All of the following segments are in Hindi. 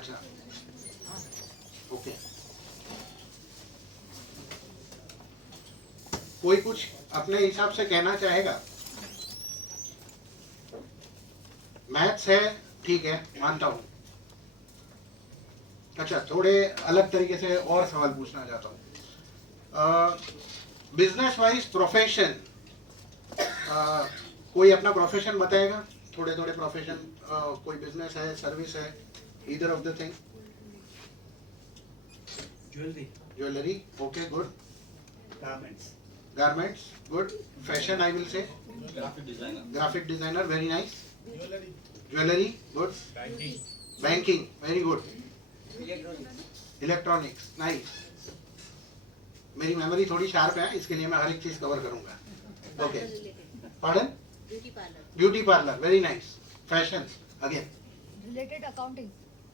अच्छा ओके, कोई कुछ अपने हिसाब से कहना चाहेगा? मैथ्स है, ठीक है, मानता हूं। अच्छा, थोड़े अलग तरीके से और सवाल पूछना चाहता हूँ। बिजनेस वाइज प्रोफेशन, कोई अपना प्रोफेशन बताएगा? थोड़े थोड़े प्रोफेशन, कोई बिजनेस है, सर्विस है, either of the thing. Jewellery, okay, good. Garments, good. Fashion, I will say graphic designer, very nice. Jewellery, good. Banking, very good. Electronics, nice. मेरी मेमोरी थोड़ी शार्प है, इसके लिए मैं हर एक चीज कवर करूंगा। Okay, pardon? Beauty parlour, very nice. Fashion, again?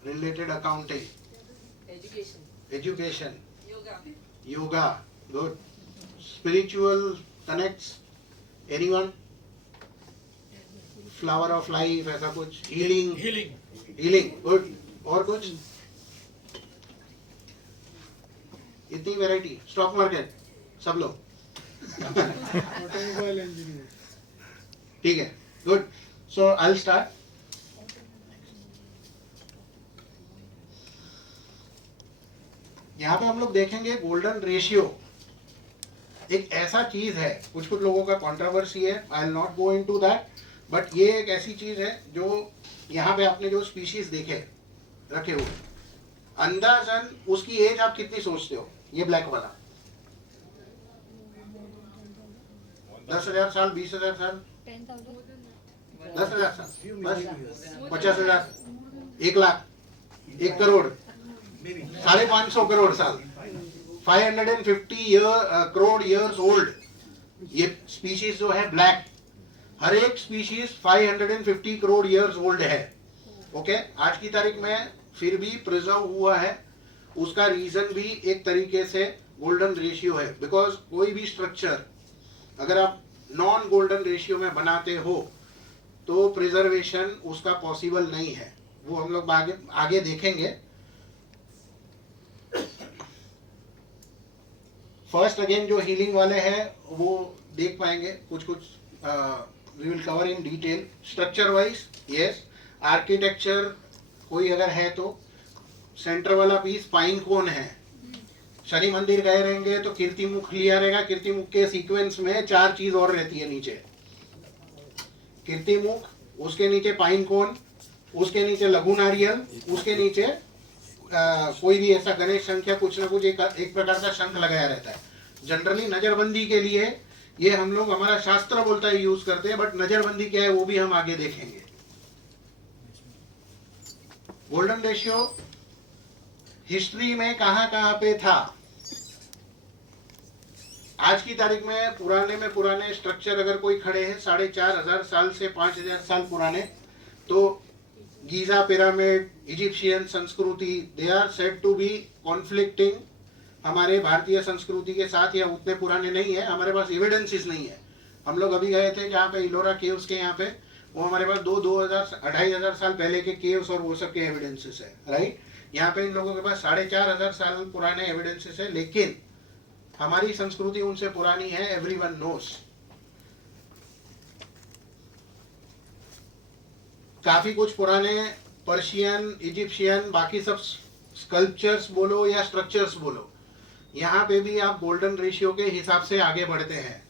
Related accounting, education, yoga, good. Spiritual connects, anyone? Flower of life, ऐसा कुछ? Healing, good. और कुछ? इतनी वैरायटी? स्टॉक मार्केट, सब लोग? ऑटोमोबाइल इंजीनियर, ठीक है, good. So I will start. यहाँ पे हम लोग देखेंगे गोल्डन रेशियो एक ऐसा चीज है, कुछ कुछ लोगों का कंट्रोवर्सी है, I will not go into that, but ये एक ऐसी चीज है जो यहाँ पे आपने जो स्पीशीज देखे रखे हुए, अंदाजन उसकी एज आप कितनी सोचते हो? ये ब्लैक वाला 10,000 साल, 20,000 साल, 10,000 साल, बस 50,000, 1,00,000, 1 करोड़, 550 करोड़ साल, 550 करोड़ ईयर्स ओल्ड। ये स्पीशीज जो है ब्लैक, हर एक स्पीशीज 550 करोड़ ईयर्स ओल्ड है। ओके, आज की तारीख में फिर भी प्रिजर्व हुआ है। उसका रीजन भी एक तरीके से गोल्डन रेशियो है, बिकॉज कोई भी स्ट्रक्चर अगर आप नॉन गोल्डन रेशियो में बनाते हो तो प्रिजर्वेशन उसका पॉसिबल नहीं है। वो हम लोग आगे देखेंगे। फर्स्ट अगेन जो हीलिंग वाले हैं वो देख पाएंगे, कुछ कुछ we will cover in detail. Structure wise, yes. Architecture कोई अगर है तो सेंटर वाला पीस पाइन कोन है। शनि मंदिर गए रहेंगे तो कीर्तिमुख लिया रहेगा, कीर्तिमुख के सीक्वेंस में 4 चीज और रहती है नीचे, कीर्तिमुख, उसके नीचे पाइन कोन, उसके नीचे लघु नारियल, उसके नीचे कोई भी ऐसा गणेश संख्या कुछ ना कुछ एक प्रकार का शंख लगाया रहता है। जनरली नजरबंदी के लिए ये हम लोग, हमारा शास्त्र बोलता है यूज करते हैं, बट नजरबंदी क्या है वो भी हम आगे देखेंगे। गोल्डन रेशियो हिस्ट्री में कहां पे था? आज की तारीख में पुराने स्ट्रक्चर अगर कोई खड़े हैं 4,500 साल से 5,000 साल पुराने, तो गीजा पिरामिड, इजिप्शियन संस्कृति, they are said to be conflicting हमारे भारतीय संस्कृति के साथ, या उतने पुराने नहीं है, हमारे पास एविडेंसेस नहीं है। हम लोग अभी गए थे जहाँ पे इलोरा केव्स के यहाँ पे, वो हमारे पास 2,000-2,500 साल पहले के केव्स और वो सब के एविडेंसेस है, राइट। यहाँ पे इन लोगों के पास 4,500 साल पुराने एविडेंसेस है, लेकिन हमारी संस्कृति उनसे पुरानी है, एवरीवन नोस। काफी कुछ पुराने पर्शियन, इजिप्शियन, बाकी सब स्कल्पचर्स बोलो या स्ट्रक्चर्स बोलो, यहाँ पे भी आप गोल्डन रेशियो के हिसाब से आगे बढ़ते हैं।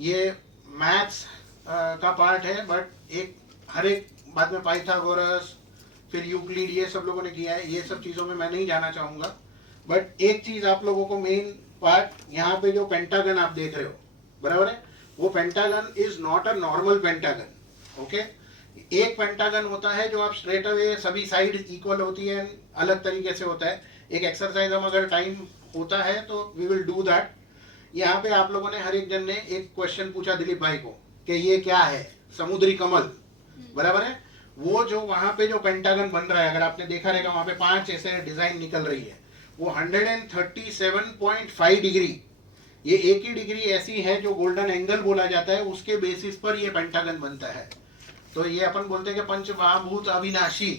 ये मैथ्स का पार्ट है, बट हर एक बाद में पाइथागोरस, फिर यूक्लिड, ये सब लोगों ने किया है। ये सब चीजों में मैं नहीं जाना चाहूंगा, बट एक चीज आप लोगों को मेन पार्ट, यहाँ पे जो पेंटागन आप देख रहे हो, बराबर है, वो pentagon is not a normal pentagon. Okay, एक पेंटागन होता है जो आप स्ट्रेट अवे सभी साइड इक्वल होती है, अलग तरीके से होता है। एक एक्सरसाइज हम अगर टाइम होता है तो वी विल डू दैट। यहाँ पे आप लोगों ने, हर एक जन ने एक क्वेश्चन पूछा दिलीप भाई को कि ये क्या है, समुद्री कमल, बराबर है। वो जो वहां पे जो पेंटागन बन रहा है, अगर आपने देखा रहेगा वहां पे 5 ऐसे डिजाइन निकल रही है, वो 137.5 डिग्री, ये एक ही डिग्री ऐसी है जो गोल्डन एंगल बोला जाता है, उसके बेसिस पर ये पेंटागन बनता है। तो ये अपन बोलते हैं कि पंच महाभूत अविनाशी,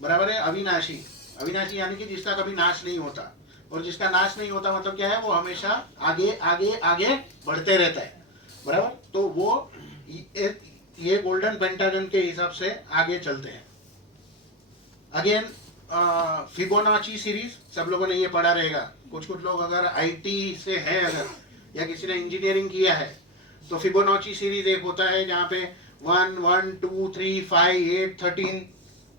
बराबर है, अविनाशी। अविनाशी यानी कि जिसका कभी नाश नहीं होता, और जिसका नाश नहीं होता मतलब क्या है, वो हमेशा आगे आगे आगे बढ़ते रहता है, बराबर। तो वो ये गोल्डन पेंटागन के हिसाब से आगे चलते हैं। अगेन फिबोनाची सीरीज सब लोगों ने ये पढ़ा रहेगा। कुछ लोग अगर आईटी से है अगर, या किसी ने इंजीनियरिंग किया है, तो फिबोनाची सीरीज एक होता है जहाँ पे 1 1 2 3 5 8 13,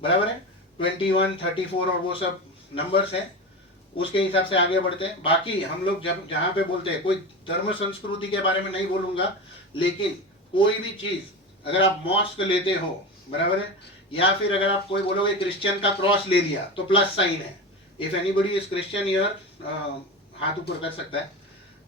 बराबर है, 21 34 और वो सब नंबर्स हैं, उसके हिसाब से आगे बढ़ते हैं। बाकी हम लोग जब जहाँ पे बोलते हैं, कोई धर्म संस्कृति के बारे में नहीं बोलूंगा, लेकिन कोई भी चीज अगर आप मॉस्क लेते हो, बराबर है, या फिर अगर आप कोई बोलोगे क्रिश्चियन का क्रॉस ले लिया तो प्लस साइन है। If anybody is Christian here, हाथ ऊपर कर सकता है,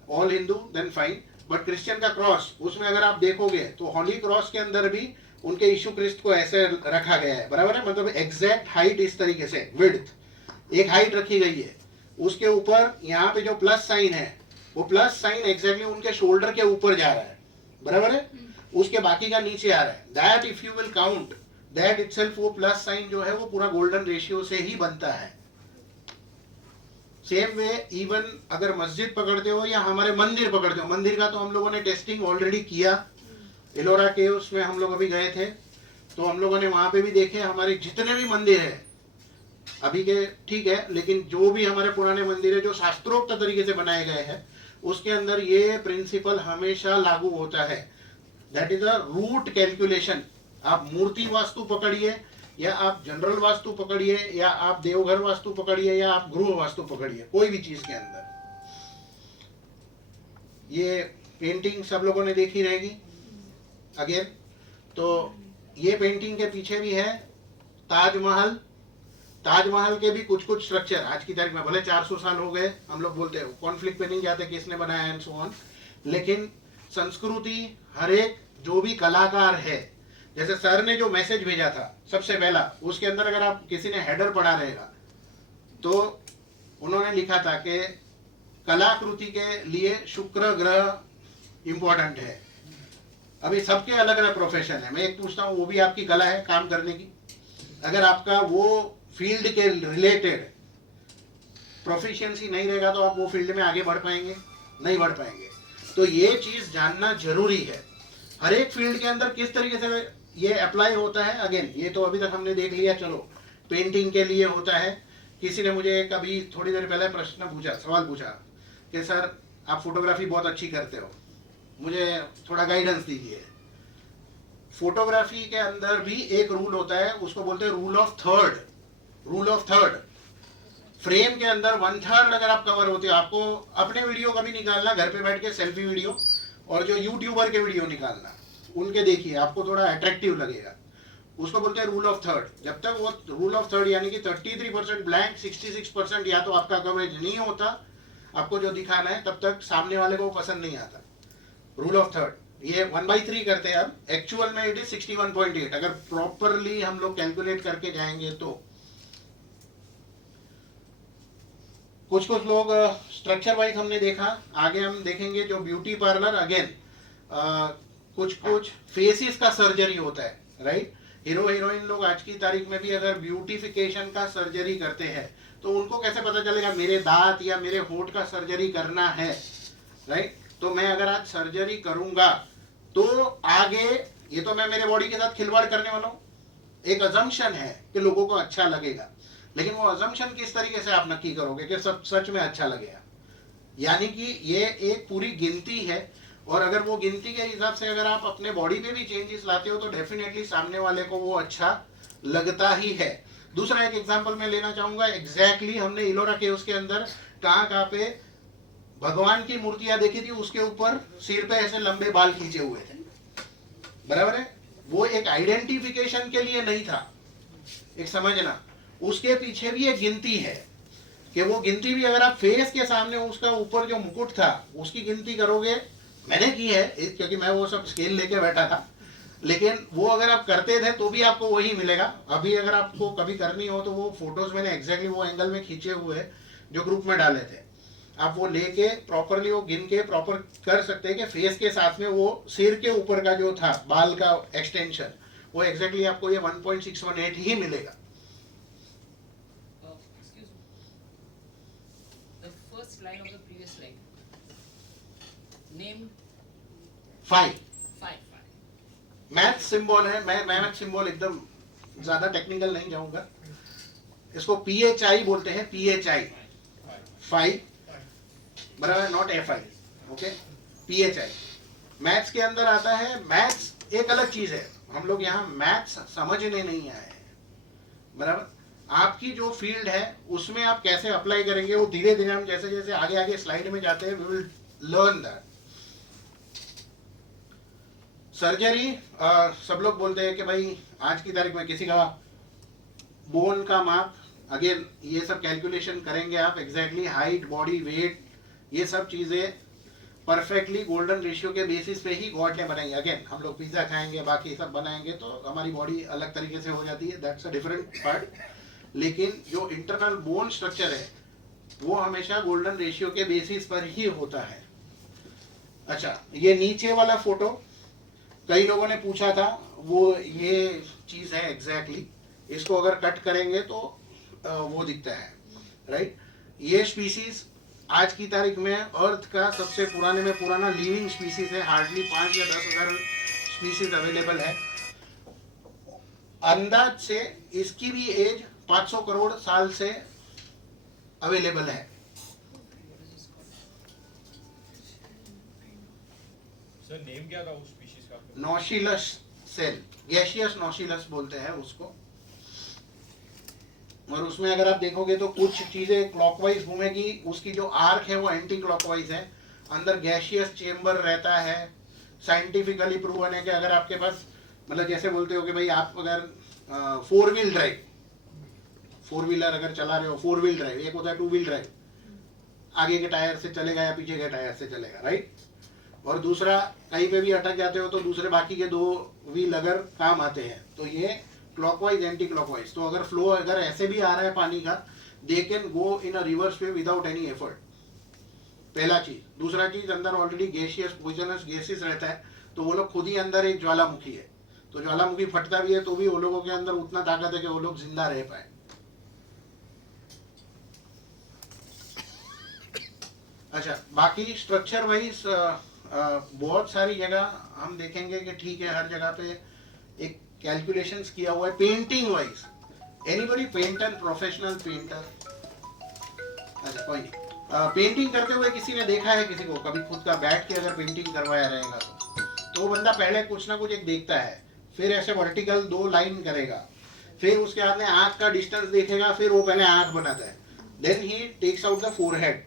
all Hindu then fine, but Christian का क्रॉस, उसमें अगर आप देखोगे तो हॉली क्रॉस के अंदर भी उनके यीशु क्रिस्ट को ऐसे रखा गया है, बराबर है, मतलब एग्जैक्ट हाइट इस तरीके से, विड्थ एक हाइट रखी गई है, उसके ऊपर यहाँ पे जो प्लस साइन है, वो प्लस साइन एग्जैक्टली उनके शोल्डर के ऊपर जा रहा है, बराबर है, उसके बाकी का नीचे आ रहा है। That if you will count that itself, वो प्लस साइन जो है वो पूरा गोल्डन रेशियो से ही बनता है। सेम वे इवन अगर मस्जिद पकड़ते हो या हमारे मंदिर पकड़ते हो, मंदिर का तो हम लोगों ने टेस्टिंग ऑलरेडी किया, एलोरा केव्स में हम लोग अभी गए थे, तो हम लोगों ने वहां पे भी देखे हमारे जितने भी मंदिर है अभी के, ठीक है, लेकिन जो भी हमारे पुराने मंदिर है जो शास्त्रोक्त तरीके से बनाए गए हैं, उसके अंदर ये प्रिंसिपल हमेशा लागू होता है। That is a root calculation. आप मूर्ति वास्तु पकड़िए, या आप जनरल वास्तु पकड़िए, या आप देवघर वास्तु पकड़िए, या आप गृह वास्तु पकड़िए, कोई भी चीज के अंदर। ये पेंटिंग सब लोगों ने देखी रहेगी अगेन। तो ये पेंटिंग के पीछे भी है ताजमहल। ताजमहल के भी कुछ कुछ स्ट्रक्चर आज की तारीख में, भले 400 साल हो गए, हम लोग बोलते हैं कॉन्फ्लिक्ट पे नहीं जाते किसने बनाया एंड सो ऑन, लेकिन संस्कृति, हर एक जो भी कलाकार है, जैसे सर ने जो मैसेज भेजा था सबसे पहला, उसके अंदर अगर आप किसी ने हेडर पढ़ा रहेगा तो उन्होंने लिखा था कि कलाकृति के लिए शुक्र ग्रह इंपॉर्टेंट है। अभी सबके अलग अलग प्रोफेशन है, मैं एक पूछता हूँ, वो भी आपकी कला है काम करने की, अगर आपका वो फील्ड के रिलेटेड प्रोफिशिएंसी नहीं रहेगा तो आप वो फील्ड में आगे बढ़ पाएंगे, नहीं बढ़ पाएंगे। तो ये चीज जानना जरूरी है, हर एक फील्ड के अंदर किस तरीके से ये अप्लाई होता है। अगेन ये तो अभी तक हमने देख लिया, चलो पेंटिंग के लिए होता है। किसी ने मुझे कभी थोड़ी देर पहले प्रश्न पूछा, सवाल पूछा कि सर आप फोटोग्राफी बहुत अच्छी करते हो, मुझे थोड़ा गाइडेंस दीजिए। फोटोग्राफी के अंदर भी एक रूल होता है, उसको बोलते हैं rule of third. Rule of third, frame के अंदर 1/3 अगर आप कवर होते हो, आपको अपने वीडियो कभी निकालना घर पे बैठ के सेल्फी वीडियो, और जो यूट्यूबर के वीडियो निकालना, उनके देखिए, आपको थोड़ा अट्रैक्टिव लगेगा, उसको बोलते हैं रूल ऑफ थर्ड। जब तक वो रूल ऑफ थर्ड यानी कि 33% ब्लैंक, 66% या तो आपका कवरेज नहीं होता, आपको जो दिखाना है, तब तक सामने वाले को पसंद नहीं आता। रूल ऑफ थर्ड, ये 1/3 करते हैं हम, एक्चुअल में इट इज 61.8 अगर प्रॉपरली हम लोग कैलकुलेट करके जाएंगे तो। कुछ कुछ लोग स्ट्रक्चर वाइज हमने देखा, आगे हम देखेंगे जो ब्यूटी पार्लर। अगेन कुछ कुछ फेसिस का सर्जरी होता है, राइट। हीरो हीरोइन लोग आज की तारीख में भी अगर ब्यूटिफिकेशन का सर्जरी करते हैं तो उनको कैसे पता चलेगा मेरे दांत या मेरे होंठ का सर्जरी करना है, राइट। तो मैं अगर आज सर्जरी करूंगा तो आगे, ये तो मैं मेरे बॉडी के साथ खिलवाड़ करने वाला हूँ, एक अजम्पशन है कि लोगों को अच्छा लगेगा, लेकिन वो अजम्पशन किस तरीके से आप नक्की करोगे कि सब सच में अच्छा लगेगा। यानी कि ये एक पूरी गिनती है, और अगर वो गिनती के हिसाब से अगर आप अपने बॉडी पे भी चेंजेस लाते हो तो डेफिनेटली सामने वाले को वो अच्छा लगता ही है। दूसरा एक एग्जांपल मैं लेना चाहूंगा, एग्जैक्टली हमने इलोरा केव्स के अंदर कहाँ पे भगवान की मूर्तियां देखी थी, उसके ऊपर सिर पे ऐसे लंबे बाल खींचे हुए थे, बराबर है। वो एक आइडेंटिफिकेशन के लिए नहीं था, एक समझना, उसके पीछे भी एक गिनती है कि वो गिनती भी अगर आप फेस के सामने उसका ऊपर जो मुकुट था उसकी गिनती करोगे, मैंने की है क्योंकि मैं वो सब स्केल लेके बैठा था, लेकिन वो अगर आप करते थे तो भी आपको वही मिलेगा। अभी अगर आपको कभी करनी हो तो वो फोटोज मैंने एग्जैक्टली वो एंगल में खींचे हुए जो ग्रुप में डाले थे, आप वो लेके प्रॉपरली वो गिन के प्रॉपर कर सकते हैं कि फेस के साथ में वो सिर के ऊपर का जो था बाल का एक्सटेंशन वो एग्जैक्टली आपको ये 1.618 ही मिलेगा। Excuse me. The first line of the previous slide. Name 5 5. Math symbol है। मैं मैथ सिंबल एकदम ज्यादा टेक्निकल नहीं जाऊंगा। इसको PHI बोलते हैं, PHI 5 बराबर, not FI। Okay, PHI maths के अंदर आता है। मैथ्स एक अलग चीज है, हम लोग यहाँ मैथ्स समझने नहीं आए हैं, बराबर। आपकी जो फील्ड है उसमें आप कैसे अप्लाई करेंगे वो धीरे धीरे हम जैसे जैसे आगे आगे स्लाइड में जाते हैं, we will learn that. Surgery, सब लोग बोलते हैं कि भाई आज की तारीख में किसी का बोन का माप, अगेन ये सब कैलकुलेशन करेंगे आप एग्जैक्टली, हाइट, बॉडी वेट, ये सब चीजें परफेक्टली गोल्डन रेशियो के बेसिस पे ही गॉड ने बनाई। अगेन हम लोग पिज्जा खाएंगे, बाकी सब बनाएंगे तो हमारी बॉडी अलग तरीके से हो जाती है, दैट्स अ डिफरेंट पार्ट। लेकिन जो इंटरनल बोन स्ट्रक्चर है वो हमेशा गोल्डन रेशियो के बेसिस पर ही होता है। अच्छा, ये नीचे वाला फोटो कई लोगों ने पूछा था, वो ये चीज है एग्जैक्टली। इसको अगर कट करेंगे तो वो दिखता है, राइट। ये स्पीसीज आज की तारीख में अर्थ का सबसे पुराने में पुराना लिविंग स्पीसीज है। हार्डली 5 या 10,000 स्पीसीज अवेलेबल है। अंदाज से इसकी भी एज 500 करोड़ साल से अवेलेबल है। सर नेम क्या था उस स्पीशीज का? नॉशिलस सेल, गैशियस नॉशिलस बोलते हैं उसको। और उसमें अगर आप देखोगे तो कुछ चीजें क्लॉकवाइज घूमेगी, उसकी जो आर्क है वो एंटी क्लॉकवाइज है। अंदर गैशियस चेम्बर रहता है। साइंटिफिकली प्रूवन है कि अगर आपके पास, मतलब जैसे बोलते हो कि भाई आप अगर 4 व्हील ड्राइव, 4 व्हीलर अगर चला रहे हो, 4 व्हील ड्राइव, एक होता है 2 व्हील ड्राइव, आगे के टायर से चलेगा या पीछे के टायर से चलेगा, राइट। और दूसरा कहीं पे भी अटक जाते हो तो दूसरे बाकी के 2 व्हील अगर काम आते हैं, तो ये क्लॉकवाइज एंटी क्लॉकवाइज। तो अगर फ्लो अगर ऐसे भी आ रहा है पानी का, they can go in a reverse way without any effort, पहला चीज। दूसरा चीज, अंदर ऑलरेडी गैसियस पॉइजनस गैसेस रहता है, तो वो लोग खुद ही अंदर एक ज्वालामुखी है, तो ज्वालामुखी फटता भी है तो भी वो लोगों के अंदर उतना ताकत है कि वो लोग जिंदा रह पाए। अच्छा, बाकी स्ट्रक्चर वाइज बहुत सारी जगह हम देखेंगे कि ठीक है, हर जगह पे एक कैलकुलेशंस किया हुआ है। Painting wise, anybody painter, professional painter? अच्छा, कोई नहीं। पेंटिंग करते हुए किसी ने देखा है किसी को कभी खुद का बैठ के अगर पेंटिंग करवाया रहेगा तो वो बंदा पहले कुछ ना कुछ एक देखता है, फिर ऐसे वर्टिकल 2 लाइन करेगा, फिर उसके बाद में आंख का डिस्टेंस देखेगा, फिर वो पहले आंख बनाता है, then he takes out the forehead,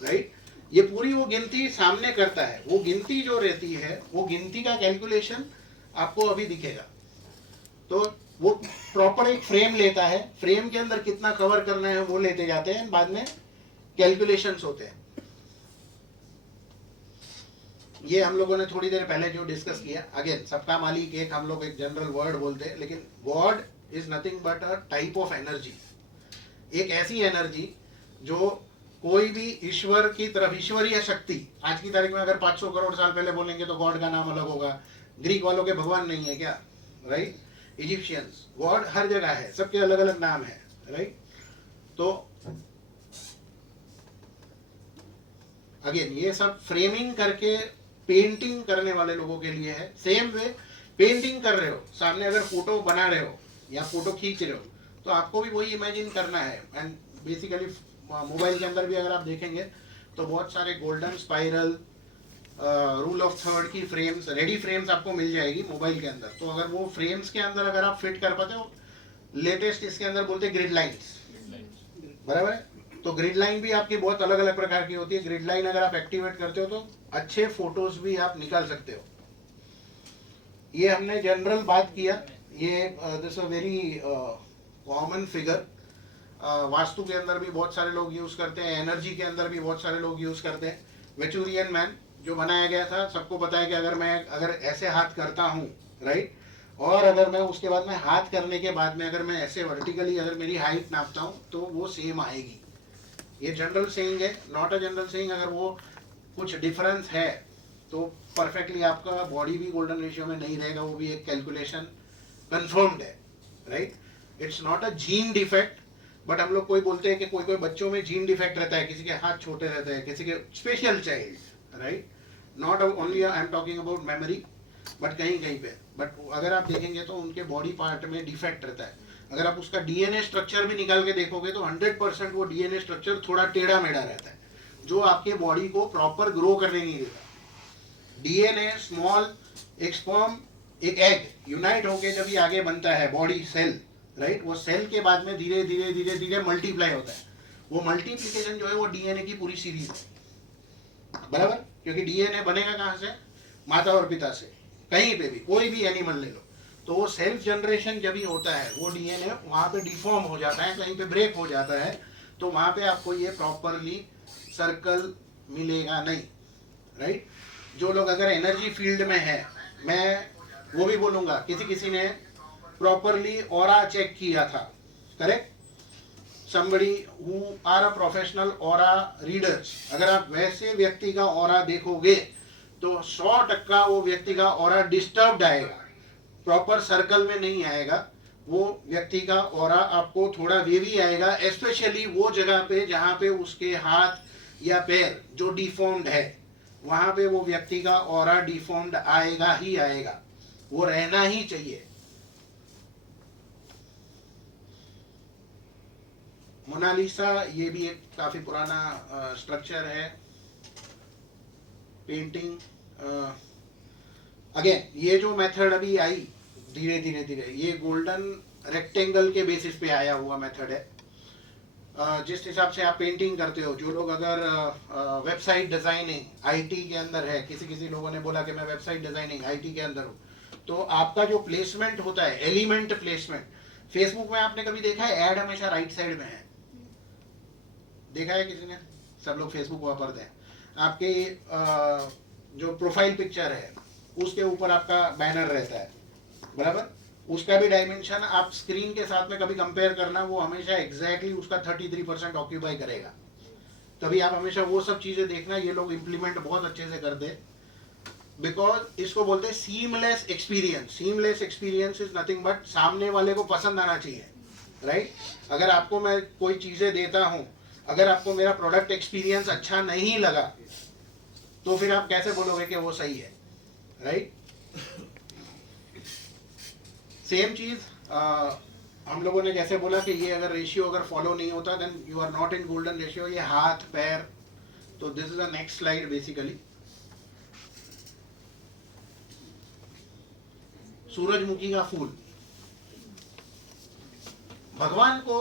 right. ये पूरी वो गिनती सामने करता है। वो गिनती जो रहती है, वो गिनती का कैलकुलेशन आपको अभी दिखेगा। तो वो प्रॉपर एक फ्रेम लेता है, फ्रेम के अंदर कितना कवर करना है वो लेते जाते हैं, बाद में कैलकुलेशंस होते हैं। ये हम लोगों ने थोड़ी देर पहले जो डिस्कस किया, अगेन सबका मालिक एक, हम लोग एक जनरल वर्ड बोलते हैं, लेकिन God is nothing but a type of energy. एक ऐसी एनर्जी जो कोई भी ईश्वर की तरफ, ईश्वरीय शक्ति, आज की तारीख में अगर 500 करोड़ साल पहले बोलेंगे तो गॉड का नाम अलग होगा। ग्रीक वालों के भगवान नहीं है क्या, राइट। इजिप्शियंस, गॉड हर जगह है, सबके अलग अलग नाम है, राइट। तो अगेन ये सब फ्रेमिंग करके पेंटिंग करने वाले लोगों के लिए है। सेम वे पेंटिंग कर रहे हो, सामने अगर फोटो बना रहे हो या फोटो खींच रहे हो, तो आपको भी वही इमेजिन करना है। एंड बेसिकली मोबाइल के अंदर भी अगर आप देखेंगे तो बहुत सारे golden spiral, rule of third की फ्रेम्स, रेडी फ्रेम्स आपको मिल जाएगी मोबाइल के अंदर। तो अगर वो फ्रेम्स के अंदर अगर आप फिट कर पाते हो, लेटेस्ट इसके अंदर बोलते हैं ग्रिड लाइन्स, बराबर है। तो ग्रिड लाइन भी आपकी बहुत अलग अलग प्रकार की होती है। ग्रिड लाइन अगर आप एक्टिवेट करते हो तो अच्छे फोटोज भी आप निकाल सकते हो। ये हमने जनरल बात किया, ये this a very common figure. Vastu के अंदर भी बहुत सारे लोग यूज करते हैं, एनर्जी के अंदर भी बहुत सारे लोग यूज करते हैं। वेचुरियन मैन जो बनाया गया था, सबको पता है कि अगर ऐसे हाथ करता हूँ, राइट, और अगर मैं उसके बाद में हाथ करने के बाद में अगर मैं ऐसे वर्टिकली अगर मेरी हाइट नापता हूँ तो वो सेम आएगी। ये जनरल सेइंग है, नॉट अ जनरल सेइंग। अगर वो कुछ डिफरेंस है तो परफेक्टली आपका बॉडी भी गोल्डन रेशियो में नहीं रहेगा, वो भी एक कैलकुलेशन कंफर्म्ड है, right. It's not a gene defect, but हम लोग कोई बोलते हैं कि कोई कोई बच्चों में जीन डिफेक्ट रहता है, किसी के हाथ छोटे रहते हैं, किसी के special child, right. Not only I am talking about memory, but कहीं कहीं पे. बट अगर आप देखेंगे तो उनके बॉडी पार्ट में डिफेक्ट रहता है. अगर आप उसका डीएनए स्ट्रक्चर भी निकाल के देखोगे तो 100% वो डीएनए स्ट्रक्चर थोड़ा टेढ़ा मेढ़ा रहता है, जो आपके बॉडी को प्रॉपर ग्रो करने नहीं देता. डीएनए स्मॉल, एक स्पर्म एक एग यूनाइट होके जब ये आगे बनता है बॉडी सेल, राइट, वो सेल के बाद में धीरे धीरे धीरे धीरे मल्टीप्लाई होता है. वो मल्टीप्लिकेशन जो है वो डीएनए की पूरी सीरीज है, बराबर. क्योंकि डीएनए बनेगा कहाँ से? माता और पिता से. कहीं पे भी कोई भी एनिमल ले लो, तो वो सेल्फ जनरेशन जब भी होता है वो डीएनए वहाँ पे डिफॉर्म हो जाता है, कहीं पे ब्रेक हो जाता है, तो वहाँ पे आपको ये प्रॉपरली सर्कल मिलेगा नहीं, राइट. जो लोग अगर एनर्जी फील्ड में है, मैं वो भी बोलूँगा, किसी किसी ने प्रॉपरली ऑरा चेक किया था, correct. somebody who are a professional aura readers, अगर आप वैसे व्यक्ति का ऑरा देखोगे तो 100% वो व्यक्ति का ऑरा डिस्टर्ब्ड आएगा, प्रॉपर सर्कल में नहीं आएगा. वो व्यक्ति का ऑरा आपको थोड़ा वेवी आएगा, स्पेशली वो जगह पे जहाँ पे उसके हाथ या पैर जो डिफॉर्म्ड है, वहाँ पे वो व्यक्ति का ऑरा डिफॉर्म्ड आएगा ही आएगा. वो रहना ही चाहिए. मोनालिसा ये भी एक काफी पुराना स्ट्रक्चर है, पेंटिंग. अगेन ये जो मेथड अभी आई धीरे धीरे धीरे, ये गोल्डन रेक्टेंगल के बेसिस पे आया हुआ मेथड है. जिस हिसाब से आप पेंटिंग करते हो, जो लोग अगर वेबसाइट डिजाइनिंग आईटी के अंदर है, किसी किसी लोगों ने बोला कि मैं वेबसाइट डिजाइनिंग आईटी के अंदर हूँ, तो आपका जो प्लेसमेंट होता है, एलिमेंट प्लेसमेंट, फेसबुक में आपने कभी देखा है ऐड हमेशा राइट साइड में है? देखा है किसी ने? सब लोग फेसबुक वापरते हैं. आपके जो प्रोफाइल पिक्चर है उसके ऊपर आपका बैनर रहता है, बराबर. उसका भी डायमेंशन आप स्क्रीन के साथ में कभी कंपेयर करना, वो हमेशा एग्जैक्टली उसका 33% ऑक्यूपाई करेगा. तभी आप हमेशा वो सब चीजें देखना. ये लोग इम्प्लीमेंट बहुत अच्छे से करते हैं, बिकॉज इसको बोलते हैं seamless experience. Seamless experience is nothing but सामने वाले को पसंद आना चाहिए, राइट. अगर आपको मैं कोई चीजें देता हूँ, अगर आपको मेरा प्रोडक्ट एक्सपीरियंस अच्छा नहीं लगा, तो फिर आप कैसे बोलोगे कि वो सही है, राइट. सेम चीज हम लोगों ने जैसे बोला कि ये अगर रेशियो अगर फॉलो नहीं होता then you are not in golden ratio. ये हाथ पैर, तो this is the next slide. Basically सूरजमुखी का फूल भगवान को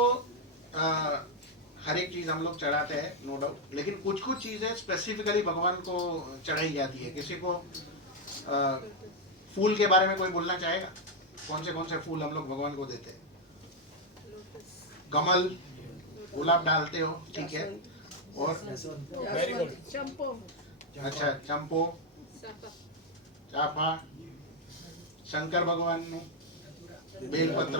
हर एक चीज हम लोग चढ़ाते हैं, नो डाउट, लेकिन कुछ कुछ चीजें स्पेसिफिकली भगवान को चढ़ाई जाती है. किसी को फूल के बारे में कोई बोलना चाहेगा? कौन से फूल हम लोग भगवान को देते हैं? कमल, गुलाब डालते हो, ठीक है. और अच्छा, चंपो, चाफा, शंकर भगवान नु बेलपत्र.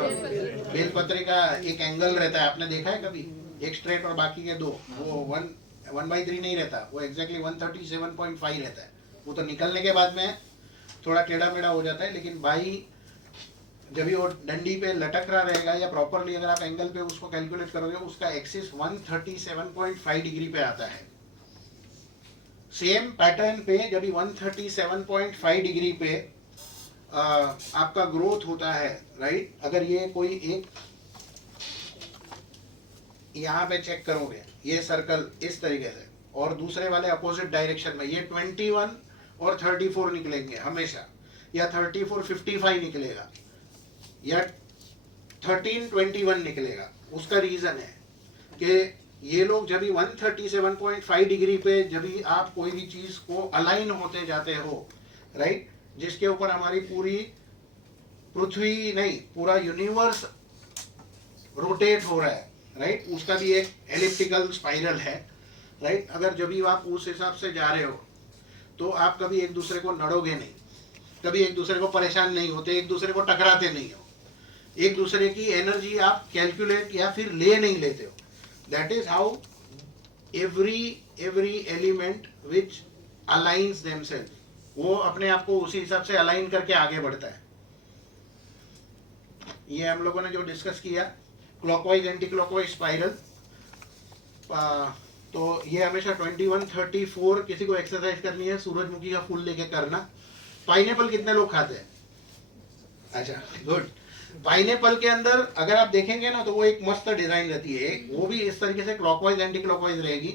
बेलपत्र का एक एंगल रहता है, आपने देखा है कभी? एक स्ट्रेट और बाकी के दो, वो 1/3 नहीं रहता, वो एग्जैक्टली 137.5 रहता है. वो तो निकलने के बाद में थोड़ा टेढ़ा मेढ़ा हो जाता है, लेकिन भाई जब वो डंडी पे लटक रहा रहेगा, या प्रॉपरली अगर आप एंगल पे उसको कैलकुलेट करोगे, उसका एक्सिस 137.5 डिग्री पे आता है. सेम पैटर्न पे जब 137.5 डिग्री पे आपका ग्रोथ होता है, राइट. अगर ये कोई एक यहाँ पे चेक करोगे, ये सर्कल इस तरीके से, और दूसरे वाले अपोजिट डायरेक्शन में, ये 21 और 34 निकलेंगे हमेशा, या 34-55 निकलेगा, या 13-21 निकलेगा. उसका रीजन है कि ये लोग जब 137.5 डिग्री पे जब आप कोई भी चीज को अलाइन होते जाते हो, राइट, जिसके ऊपर हमारी पूरी पृथ्वी नहीं, पूरा यूनिवर्स रोटेट हो रहा है, राइट. उसका भी एक एलिप्टिकल स्पाइरल है, राइट. अगर जब भी आप उस हिसाब से जा रहे हो, तो आप कभी एक दूसरे को नड़ोगे नहीं, कभी एक दूसरे को परेशान नहीं होते, एक दूसरे को टकराते नहीं हो, एक दूसरे की एनर्जी आप कैलकुलेट या फिर ले नहीं लेते हो. That is how every element which aligns themself, वो अपने आप को उसी हिसाब से अलाइन करके आगे बढ़ता है. ये हम लोगों ने जो डिस्कस किया, क्लॉकवाइज एंटी क्लॉकवाइज स्पाइरल। तो ये हमेशा 21-34 किसी को एक्सरसाइज करनी है, सूरजमुखी का फूल लेके करना। पाइनएप्पल कितने लोग खाते हैं? अच्छा, गुड। पाइनएप्पल के अंदर अगर आप देखेंगे ना तो वो एक मस्त डिजाइन रहती है, वो भी इस तरीके से क्लॉकवाइज एंटी क्लॉकवाइज रहेगी।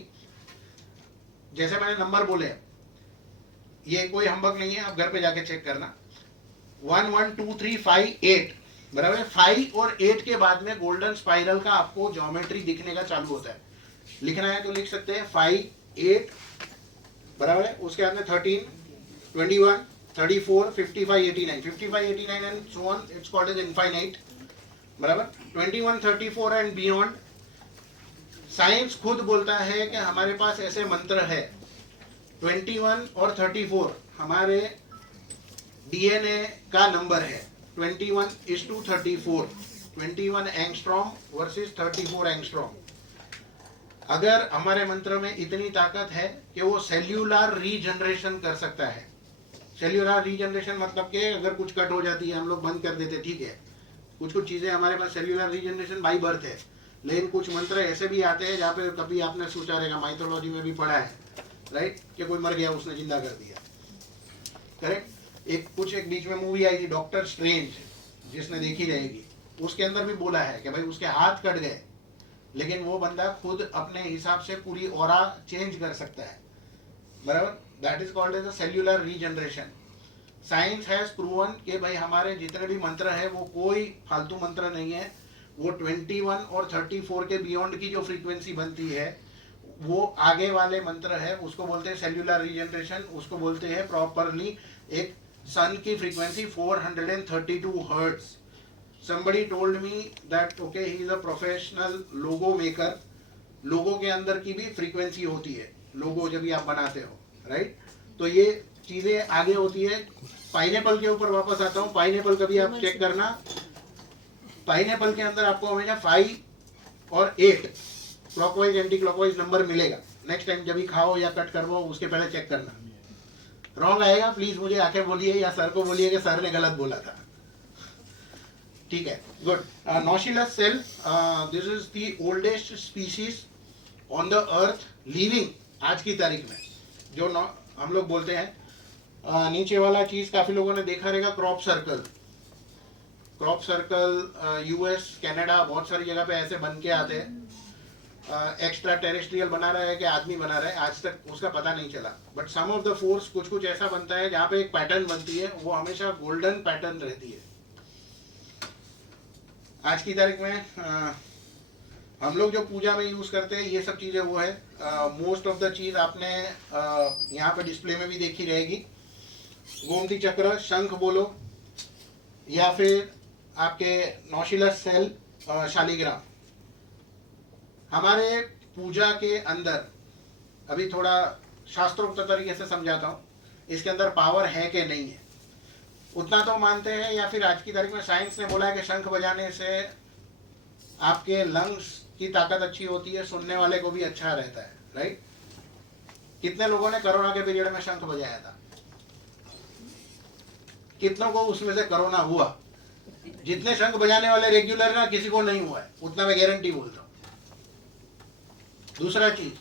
जैसे मैंने नंबर बोले, ये कोई हम्बक नहीं है, आप घर पे जाके चेक करना। 1 1 2 3 5 8 बराबर है। 5 और 8 के बाद में गोल्डन स्पाइरल का आपको ज्योमेट्री दिखने का चालू होता है। लिखना है तो लिख सकते हैं 5 8 बराबर है। उसके बाद में 13 21 34 55 89 55 89 and so on, it's called as infinite बराबर। 21 34 एंड बियॉन्ड, साइंस खुद बोलता है कि हमारे पास ऐसे मंत्र है। 21 और 34 हमारे डीएनए का नंबर है। 21:34, 21 एंगस्ट्रॉम वर्सेस 34 एंगस्ट्रॉम। अगर हमारे मंत्र में इतनी ताकत है कि वो सेल्यूलर रीजनरेशन कर सकता है। सेल्यूलर रीजनरेशन मतलब कि अगर कुछ कट हो जाती है हम लोग बंद कर देते, ठीक है, कुछ कुछ चीजें हमारे पास सेल्यूलर रीजनरेशन बाई बर्थ है। लेकिन कुछ मंत्र ऐसे भी आते हैं जहाँ पे कभी आपने सोचा रहेगा, माइथोलॉजी में भी पढ़ा है, राइट, कि कोई मर गया उसने जिंदा कर दिया, करेक्ट। एक बीच में मूवी आई थी डॉक्टर स्ट्रेंज, जिसने देखी रहेगी, उसके अंदर भी बोला है कि भाई उसके हाथ कट गए लेकिन वो बंदा खुद अपने हिसाब से पूरी ऑरा चेंज कर सकता है बराबर। That is called as a cellular regeneration. Science has proven कि भाई हमारे जितने भी मंत्र है वो कोई फालतू मंत्र नहीं है। वो 21 और 34 के बियॉन्ड की जो फ्रीक्वेंसी बनती है वो आगे वाले मंत्र है, उसको बोलते हैं सेल्यूलर रीजनरेशन। उसको बोलते हैं प्रॉपरली एक सन की frequency 432 hertz. somebody told me that okay he is a professional logo maker। लोगो के अंदर की भी फ्रीक्वेंसी होती है, लोगो जब भी आप बनाते हो, राइट। तो ये चीजें आगे होती है। पाइनएप्पल के ऊपर वापस आता हूँ। पाइनएप्पल कभी आप चेक करना, पाइनएप्पल के अंदर आपको हमेशा 5 और 8 क्लॉकवाइज एंटी क्लॉकवाइज नंबर मिलेगा। नेक्स्ट टाइम जब भी खाओ या कट करवाओ उसके पहले चेक करना। रॉन्ग आएगा प्लीज मुझे आके बोलिए या सर को बोलिए कि सर ने गलत बोला था, ठीक है, good. Nautilus shell, this is the oldest species on the earth living आज की तारीख में, जो हम लोग बोलते हैं। नीचे वाला चीज काफी लोगों ने देखा रहेगा, crop circle. Crop circle US Canada बहुत सारी जगह पे ऐसे बन के आते हैं। एक्स्ट्रा टेरेस्ट्रियल बना रहा है कि आदमी बना रहा है आज तक उसका पता नहीं चला। But some of the force कुछ कुछ ऐसा बनता है जहाँ पे एक पैटर्न बनती है, वो हमेशा गोल्डन पैटर्न रहती है। आज की तारीख में हम लोग जो पूजा में यूज करते हैं ये सब चीजें वो है। मोस्ट ऑफ द चीज आपने यहाँ पे डिस्प्ले में भी देखी रहेगी। गोमती चक्र, शंख बोलो, या फिर आपके नॉशिलस सेल, शालिग्राम। हमारे पूजा के अंदर अभी थोड़ा शास्त्रोक्त तरीके से समझाता हूँ, इसके अंदर पावर है कि नहीं है उतना तो मानते हैं, या फिर आज की तारीख में साइंस ने बोला है कि शंख बजाने से आपके लंग्स की ताकत अच्छी होती है, सुनने वाले को भी अच्छा रहता है, राइट। कितने लोगों ने कोरोना के पीरियड में शंख बजाया था? कितनों को उसमें से कोरोना हुआ? जितने शंख बजाने वाले रेगुलर ना, किसी को नहीं हुआ है, उतना मैं गारंटी बोलता हूँ। दूसरा चीज,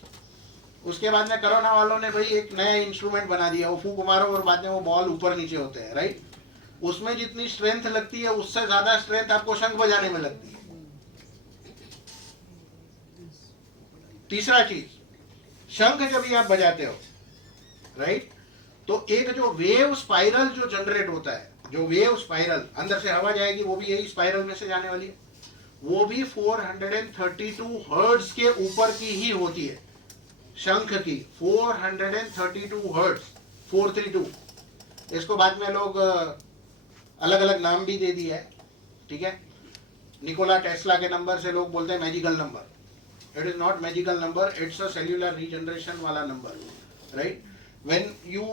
उसके बाद में कोरोना वालों ने भाई एक नया इंस्ट्रूमेंट बना दिया, वो फूंक मारो और बाद में वो बॉल ऊपर नीचे होते हैं, राइट। उसमें जितनी स्ट्रेंथ लगती है उससे ज्यादा स्ट्रेंथ आपको शंख बजाने में लगती है। तीसरा चीज, शंख जब भी आप बजाते हो, राइट, तो एक जो वेव स्पाइरल जो जनरेट होता है, जो वेव स्पाइरल अंदर से हवा जाएगी वो भी यही स्पाइरल में से जाने वाली है, वो भी 432 हर्ट्ज के ऊपर की ही होती है। शंख की 432 हर्ट्ज, 432। इसको बाद में लोग अलग अलग नाम भी दे दिया है, ठीक है। निकोला टेस्ला के नंबर से लोग बोलते हैं magical number. It is not magical number, it's a cellular regeneration वाला number, right. When you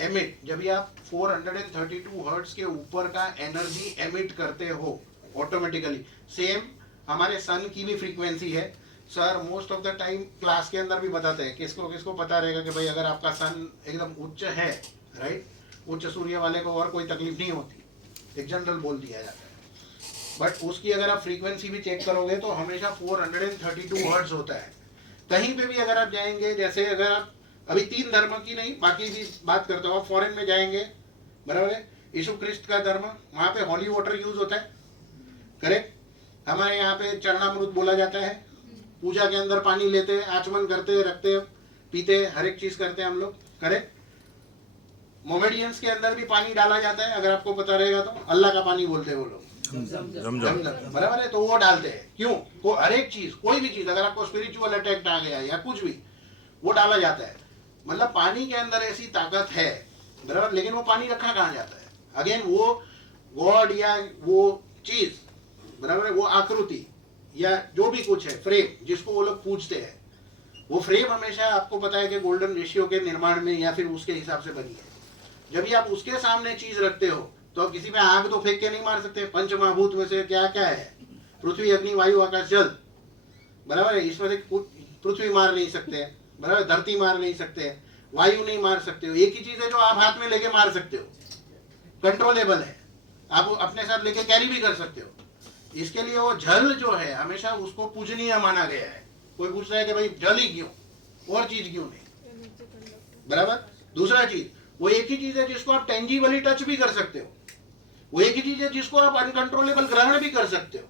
emit, जब भी आप 432 हर्ट्ज के ऊपर का एनर्जी एमिट करते हो ऑटोमेटिकली, सेम हमारे सन की भी फ्रीक्वेंसी है। Sir most of the time class के अंदर भी बताते हैं, किसको किसको पता रहेगा कि भाई अगर आपका सन एकदम उच्च है, राइट, उच्च सूर्य वाले को और कोई तकलीफ नहीं होती, एक जनरल बोल दिया जाता है। बट उसकी अगर आप फ्रीक्वेंसी भी चेक करोगे तो हमेशा 432 हर्ट्ज होता है। कहीं पे भी अगर आप जाएंगे, जैसे अगर आप अभी 3 धर्म की नहीं बाकी भी बात करता हूँ, आप फॉरेन में जाएंगे, बराबर है, यीशु क्रिस्ट का धर्म, वहाँ पे हॉली वाटर यूज होता है, करेक्ट। हमारे यहाँ पे चरणामृत बोला जाता है, पूजा के अंदर पानी लेते, आचमन करते, रखते, पीते, हर एक चीज करते हैं हम लोग, करेक्ट। मोमेडियंस के अंदर भी पानी डाला जाता है, अगर आपको पता रहेगा तो, अल्लाह का पानी बोलते हैं वो लोग, जमजम। बराबर है, तो वो डालते हैं। क्यों? को हर एक चीज, कोई भी चीज अगर आपको स्पिरिचुअल अटैक आ गया या कुछ भी, वो डाला जाता है। मतलब पानी के अंदर ऐसी ताकत है, बराबर, लेकिन वो पानी रखा कहाँ जाता है? अगेन वो गॉड या वो चीज, बराबर है, वो आकृति या जो भी कुछ है, फ्रेम जिसको वो लोग पूजते हैं, वो फ्रेम हमेशा आपको पता है कि गोल्डन रेशियो के निर्माण में या फिर उसके हिसाब से बनी है। जब भी आप उसके सामने चीज रखते हो तो आप किसी पे आग तो फेंक के नहीं मार सकते। पंच महाभूत में से क्या क्या है? पृथ्वी, अग्नि, वायु, आकाश, जल, बराबर है। इसमें से पृथ्वी मार नहीं सकते, बराबर, धरती मार नहीं सकते, वायु नहीं मार सकते हो। एक ही चीज है जो आप हाथ में लेके मार सकते हो, कंट्रोलेबल है, आप अपने साथ लेके कैरी भी कर सकते हो। इसके लिए वो जल जो है हमेशा उसको पूजनीय माना गया है। कोई पूछता है कि भाई जल ही क्यों, और चीज क्यों नहीं, बराबर। दूसरा चीज, वो एक ही चीज है जिसको आप टेंजिबली टच भी कर सकते हो, वो एक ही चीज है जिसको आप अनकंट्रोलेबल ग्रहण भी कर सकते हो,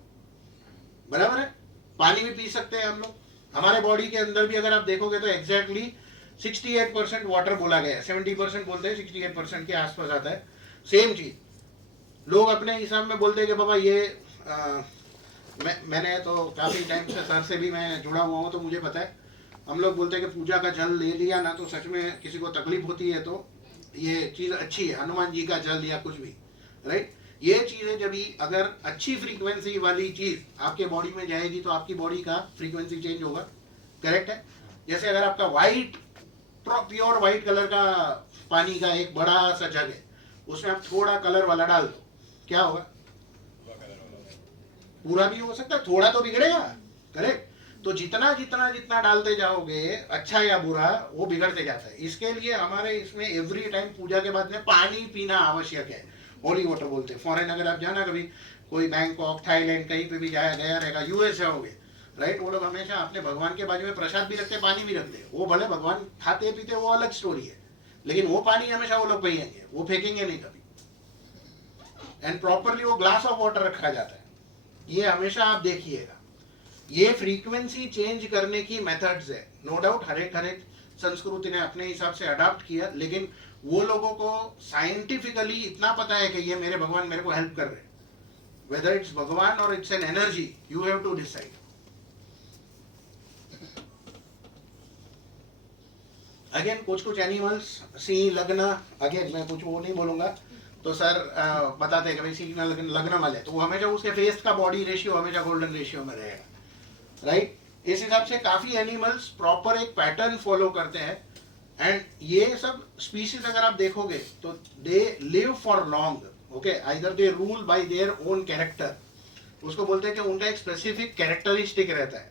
बराबर है। पानी भी पी सकते हैं हम लोग। हमारे बॉडी के अंदर भी अगर आप देखोगे तो एग्जैक्टली 68% वाटर बोला गया है, 70% बोलते हैं, 68% के आसपास आता है। सेम चीज लोग अपने हिसाब में बोलते हैं कि बाबा ये मैंने तो काफी टाइम से सर से भी मैं जुड़ा हुआ हूँ, तो मुझे पता है। हम लोग बोलते हैं कि पूजा का जल ले लिया ना तो सच में किसी को तकलीफ होती है, तो ये चीज अच्छी है, हनुमान जी का जल या कुछ भी, राइट। ये चीजें जब भी अगर अच्छी फ्रीक्वेंसी वाली चीज आपके बॉडी में जाएगी तो आपकी बॉडी का फ्रीक्वेंसी चेंज होगा, करेक्ट है। जैसे अगर आपका व्हाइट, प्योर व्हाइट कलर का पानी का एक बड़ा सा जग है, उसमें आप थोड़ा कलर वाला डाल दो, क्या होगा? पूरा भी हो सकता है, थोड़ा तो बिगड़ेगा, करेक्ट। तो जितना जितना जितना डालते जाओगे, अच्छा या बुरा, वो बिगड़ते जाता है। इसके लिए हमारे इसमें एवरी टाइम पूजा के बाद में पानी पीना आवश्यक है। होली वाटर बोलते हैं। फॉरेन अगर आप जाना कभी, कोई बैंकॉक, थाईलैंड, कहीं पे भी जाया गया रहेगा, यूएस जाओगे, राइट, वो लोग हमेशा अपने भगवान के बाजू में प्रसाद भी रखते, पानी भी रखते। वो भले भगवान खाते पीते, वो अलग स्टोरी है, लेकिन वो पानी हमेशा वो लोग पिएंगे, वो फेंकेंगे नहीं कभी। एंड प्रॉपरली वो ग्लास ऑफ वाटर रखा जाता है। ये हमेशा आप देखिएगा। ये फ्रीक्वेंसी चेंज करने की मेथड्स है, नो डाउट। हर एक संस्कृति ने अपने हिसाब से अडॉप्ट किया, लेकिन वो लोगों को साइंटिफिकली इतना पता है कि ये मेरे भगवान मेरे को हेल्प कर रहे हैं। वेदर इट्स भगवान और it's an energy, you have to decide. Again कुछ एनिमल्स, सिंह, लग्न, अगेन मैं कुछ वो नहीं बोलूंगा, तो सर बताते हैं कि भाई सिंह लग्न वाले, तो वो हमेशा उसके फेस का बॉडी रेशियो हमेशा गोल्डन रेशियो में रहेगा, राइट। इस हिसाब से काफी एनिमल्स प्रॉपर एक पैटर्न फॉलो करते हैं। एंड ये सब स्पीशीज अगर आप देखोगे तो they live for long, okay, either they rule by their own character. उसको बोलते हैं कि उनका एक स्पेसिफिक कैरेक्टरिस्टिक रहता है।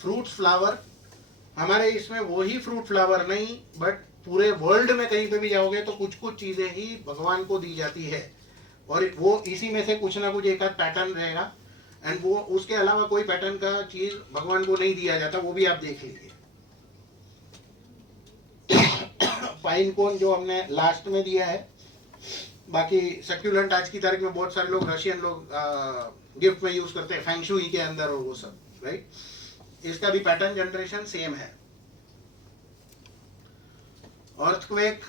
फ्रूट्स, फ्लावर, हमारे इसमें वही फ्रूट फ्लावर नहीं, बट पूरे वर्ल्ड में कहीं पे भी जाओगे तो कुछ कुछ चीजें ही भगवान को दी जाती है, और वो इसी में से कुछ ना कुछ एक आध पैटर्न रहेगा। एंड वो उसके अलावा कोई पैटर्न का चीज भगवान को नहीं दिया जाता, वो भी आप देख लीजिए। पाइन कोन जो हमने लास्ट में दिया है, बाकी सक्यूलेंट आज की तारीख में बहुत सारे लोग, रशियन लोग गिफ्ट में यूज करते हैं, फेंग शुई के अंदर और वो सब, राइट। इसका भी पैटर्न जनरेशन सेम है। अर्थक्वेक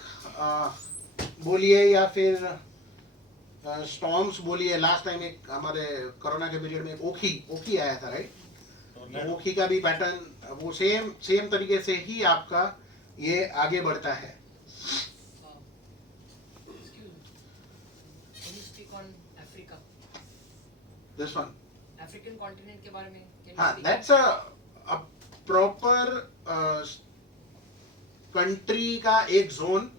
बोलिए या फिर स्टॉर्म्स बोलिए, लास्ट टाइम एक हमारे कोरोना के पीरियड में ओखी आया था, राइट। तो ओखी का भी पैटर्न वो सेम तरीके से ही आपका ये आगे बढ़ता है। दिस वन अफ्रीकन कॉन्टिनेंट के बारे में, हाँ, दैट्स अ प्रॉपर कंट्री का एक जोन।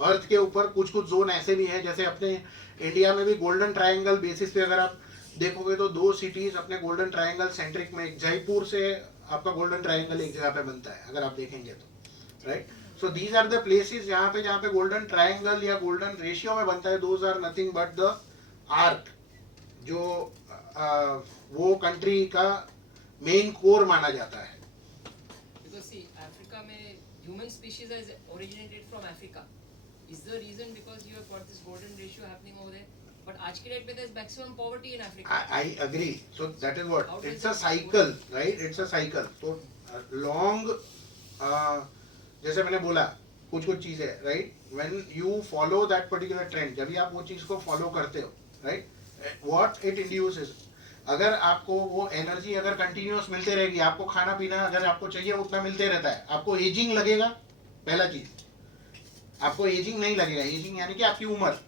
अर्थ के ऊपर कुछ जोन ऐसे भी हैं, जैसे अपने इंडिया में भी गोल्डन ट्रायंगल बेसिस पे अगर आप देखोगे तो 2 सिटीज अपने गोल्डन ट्रायंगल सेंट्रिक में, जयपुर से आपका गोल्डन ट्रायंगल एक जगह पे बनता है, अगर आप देखेंगे तो, right. So these are the places जहाँ पे गोल्डन ट्रायंगल या गोल्डन रेशियो में बनता है। Those are nothing but the arc, जो वो कंट्री का मेन कोर माना जाता है. Because see, Africa में human species has originated from Africa. Is the reason because you have got this golden ratio happening over there? But आज के डेट में there is maximum poverty in Africa. I agree. So that is what How does it's a it cycle, right? It's a cycle. So long, जैसे मैंने बोला कुछ कुछ चीजें, right? When you follow that particular trend, जब भी आप वो चीज को follow करते हो, right? What it induces, अगर आपको वो एनर्जी अगर कंटिन्यूअस मिलते रहेगी, आपको खाना पीना अगर आपको चाहिए उतना मिलते रहता है, आपको एजिंग लगेगा. पहला चीज, आपको एजिंग नहीं लगेगा. एजिंग यानी कि आपकी उम्र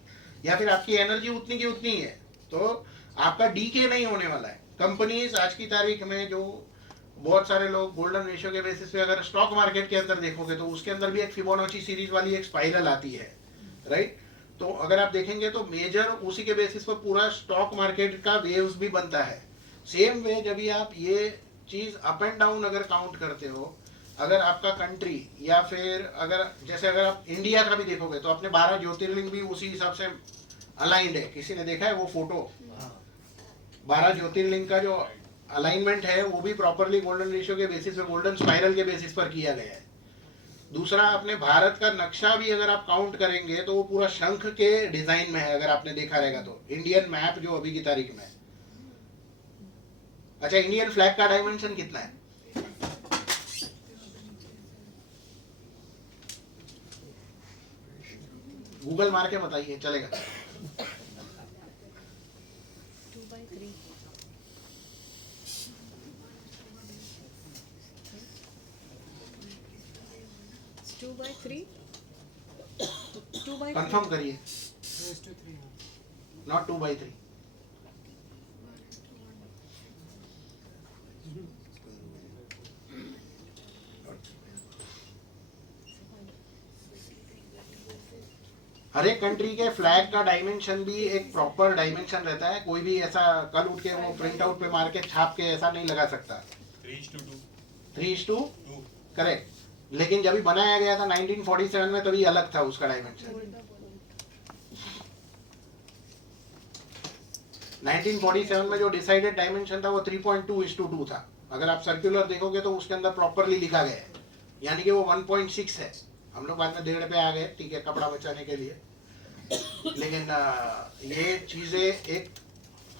या फिर आपकी एनर्जी उतनी की उतनी है, तो आपका डीके नहीं होने वाला है. कंपनीज आज की तारीख में जो बहुत सारे लोग गोल्डन रेशियो के बेसिस पे अगर स्टॉक मार्केट के अंदर देखोगे तो उसके अंदर भी एक फिबोनाची सीरीज वाली एक स्पाइरल आती है, राइट. तो अगर आप देखेंगे तो मेजर उसी के बेसिस पर पूरा स्टॉक मार्केट का वेव्स भी बनता है. सेम वे जब भी आप ये चीज अप एंड डाउन अगर काउंट करते हो, अगर आपका कंट्री या फिर अगर जैसे अगर आप इंडिया का भी देखोगे तो अपने 12 ज्योतिर्लिंग भी उसी हिसाब से अलाइंड है. किसी ने देखा है वो फोटो? 12 ज्योतिर्लिंग का जो अलाइनमेंट है वो भी प्रॉपरली गोल्डन रेशियो के बेसिस पे, गोल्डन स्पाइरल के बेसिस पर किया गया है. दूसरा, अपने भारत का नक्शा भी अगर आप काउंट करेंगे तो वो पूरा शंख के डिजाइन में है. अगर आपने देखा रहेगा तो इंडियन मैप जो अभी की तारीख में है. अच्छा, इंडियन फ्लैग का डायमेंशन कितना है? गूगल मार के बताइए, चलेगा? 2/3. It's 2/3. 2/3. कंफर्म करिए. नॉट 2/3. हर एक कंट्री के फ्लैग का डायमेंशन भी एक प्रॉपर डायमेंशन रहता है. कोई भी ऐसा कल उठ के वो प्रिंट आउट पे मार के छाप के ऐसा नहीं लगा सकता. 3:2. 3:2 करेक्ट. लेकिन जब भी बनाया गया था 1947 में तभी अलग था उसका डायमेंशन. 1947 में जो डिसाइडेड डायमेंशन था वो 3.2:2 था. अगर आप सर्कुलर देखोगे तो उसके अंदर प्रॉपरली लिखा गया है, यानी कि वो 1.6 है. हम लोग बाद में 1.5 पे आ गए, ठीक है, कपड़ा बचाने के लिए. लेकिन ये चीजें एक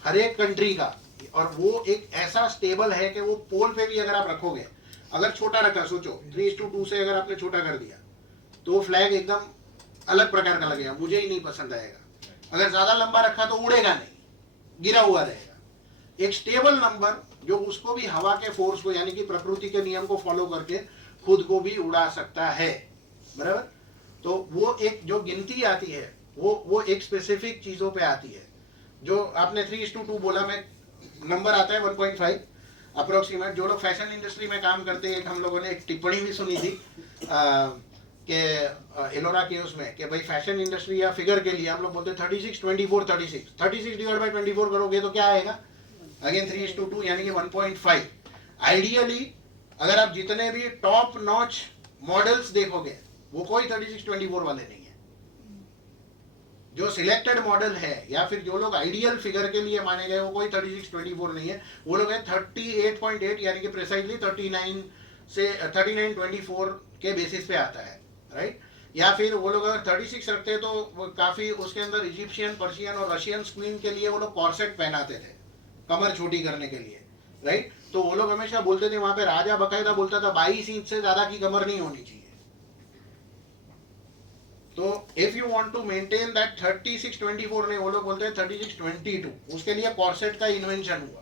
हर एक कंट्री का, और वो एक ऐसा स्टेबल है कि वो पोल पे भी अगर आप रखोगे, अगर छोटा रखा, सोचो 3:2 से अगर आपने छोटा कर दिया तो फ्लैग एकदम अलग प्रकार का लगेगा, मुझे ही नहीं पसंद आएगा. अगर ज्यादा लंबा रखा तो उड़ेगा नहीं, गिरा हुआ रहेगा. एक स्टेबल नंबर जो उसको भी हवा के फोर्स को, यानी कि प्रकृति के नियम को फॉलो करके खुद को भी उड़ा सकता है, बराबर. तो वो एक जो गिनती आती है वो एक स्पेसिफिक चीजों पे आती है. जो आपने 3:2 बोला, में नंबर आता है 1.5 अप्रोक्सीमेट. जो लोग फैशन इंडस्ट्री में काम करते हैं, हम लोगों ने एक टिप्पणी भी सुनी थी कि एलोरा के उसमें कि भाई फैशन इंडस्ट्री या फिगर के लिए हम लोग बोलते हैं 36, 24, 36. 36 डिवाइड बाई 24 करोगे तो क्या आएगा? अगेन 3:2 यानी कि 1.5. आइडियली अगर आप जितने भी टॉप नॉच मॉडल्स देखोगे वो कोई 36-24 वाले नहीं है. जो सिलेक्टेड मॉडल है या फिर जो लोग आइडियल फिगर के लिए माने गए वो कोई 36-24 नहीं है. वो लोग है 38.8 यानी कि प्रिसाइजली 39 से 39-24 के बेसिस पे आता है, राइट. या फिर वो लोग अगर 36 रखते हैं तो वो काफी उसके अंदर इजिप्शियन, पर्शियन और रशियन क्वीन के लिए वो लोग कॉर्सेट पहनाते थे कमर छोटी करने के लिए, राइट. तो वो लोग हमेशा बोलते थे, वहां पे राजा बकायदा बोलता था 22 इंच से ज्यादा की कमर नहीं होनी चाहिए. तो if you want to maintain that 36-24 नहीं, वो लोग बोलते हैं 36-22. उसके लिए कॉर्सेट का इन्वेंशन हुआ.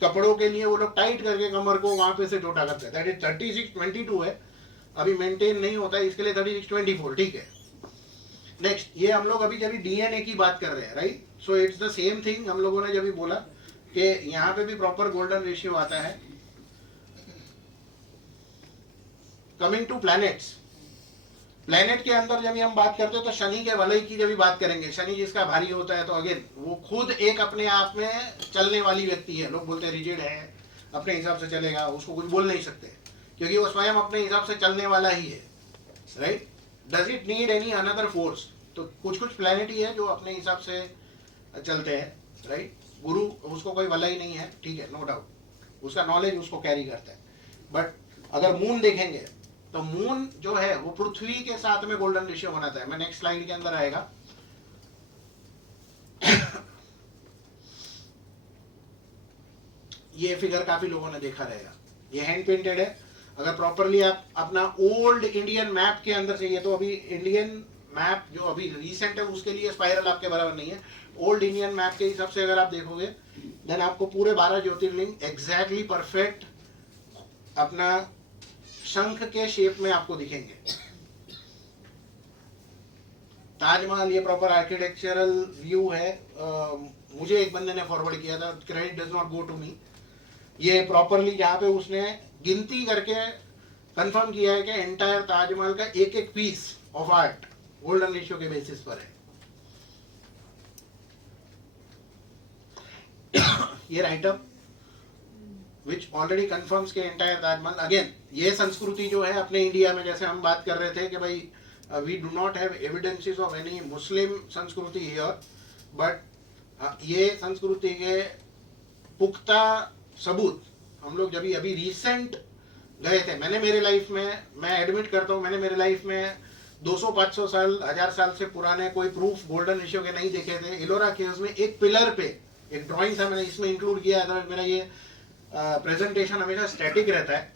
कपड़ों के लिए वो लोग टाइट करके कमर को वहां पे से छोटा करते हैं. दैट इज 36-22 है, अभी मेंटेन नहीं होता है, इसके लिए 36-24, ठीक है. नेक्स्ट, ये हम लोग अभी जब डीएनए की बात कर रहे हैं, right. So it's the same thing. हम लोगों ने जब बोला कि यहाँ पे भी प्रॉपर गोल्डन रेशियो आता है. कमिंग टू प्लैनेट्स, प्लेनेट के अंदर जब हम बात करते हैं तो शनि के वलय की जब बात करेंगे, शनि जिसका भारी होता है, तो अगेन वो खुद एक अपने आप में चलने वाली व्यक्ति है. लोग बोलते हैं रिजिड है, अपने हिसाब से चलेगा, उसको कुछ बोल नहीं सकते क्योंकि वो स्वयं अपने हिसाब से चलने वाला ही है, right. Does it need any another force? तो कुछ कुछ प्लेनेट ही है जो अपने हिसाब से चलते हैं. राइट। गुरु उसको कोई भला ही नहीं है, ठीक है, नो डाउट, उसका नॉलेज उसको कैरी करता है। बट अगर मून देखेंगे तो मून जो है वो पृथ्वी के साथ में गोल्डन रेशियो बनाता है। मैं नेक्स्ट स्लाइड के अंदर आएगा। ये फिगर काफी लोगों ने देखा रहेगा, ये हैंड पेंटेड है। अगर प्रॉपरली आप अपना ओल्ड इंडियन मैप के अंदर से, ये तो अभी इंडियन मैप जो अभी रिसेंट है उसके लिए स्पाइरल आपके बराबर नहीं है, ओल्ड इंडियन मैप के हिसाब से अगर आप देखोगे देन आपको पूरे 12 ज्योतिर्लिंग एग्जैक्टली परफेक्ट अपना शंख के शेप में आपको दिखेंगे। ताजमहल ये प्रॉपर आर्किटेक्चरल व्यू है। मुझे एक बंदे ने फॉरवर्ड किया था, credit does not go to me. ये प्रॉपरली जहाँ पे उसने गिनती करके कंफर्म किया है कि एंटायर ताजमहल का एक एक piece of art golden ratio के बेसिस पर है। ये राइटअप विच ऑलरेडी कंफर्म्स के एंटायर ताजमहल, अगेन ये संस्कृति जो है अपने इंडिया में, जैसे हम बात कर रहे थे कि भाई we do not have evidences of any Muslim संस्कृति हियर, बट ये संस्कृति के पुख्ता सबूत हम लोग जब अभी रिसेंट गए थे, मैंने मेरे लाइफ में, मैं एडमिट करता हूँ, मैंने मेरे लाइफ में 200-500 साल 1000 साल से पुराने कोई प्रूफ गोल्डन रेशियो के नहीं देखे थे। इलोरा केव्स में एक पिलर पे एक ड्राइंग था, मैंने इसमें इंक्लूड किया है। मेरा ये प्रेजेंटेशन हमेशा स्टैटिक रहता है,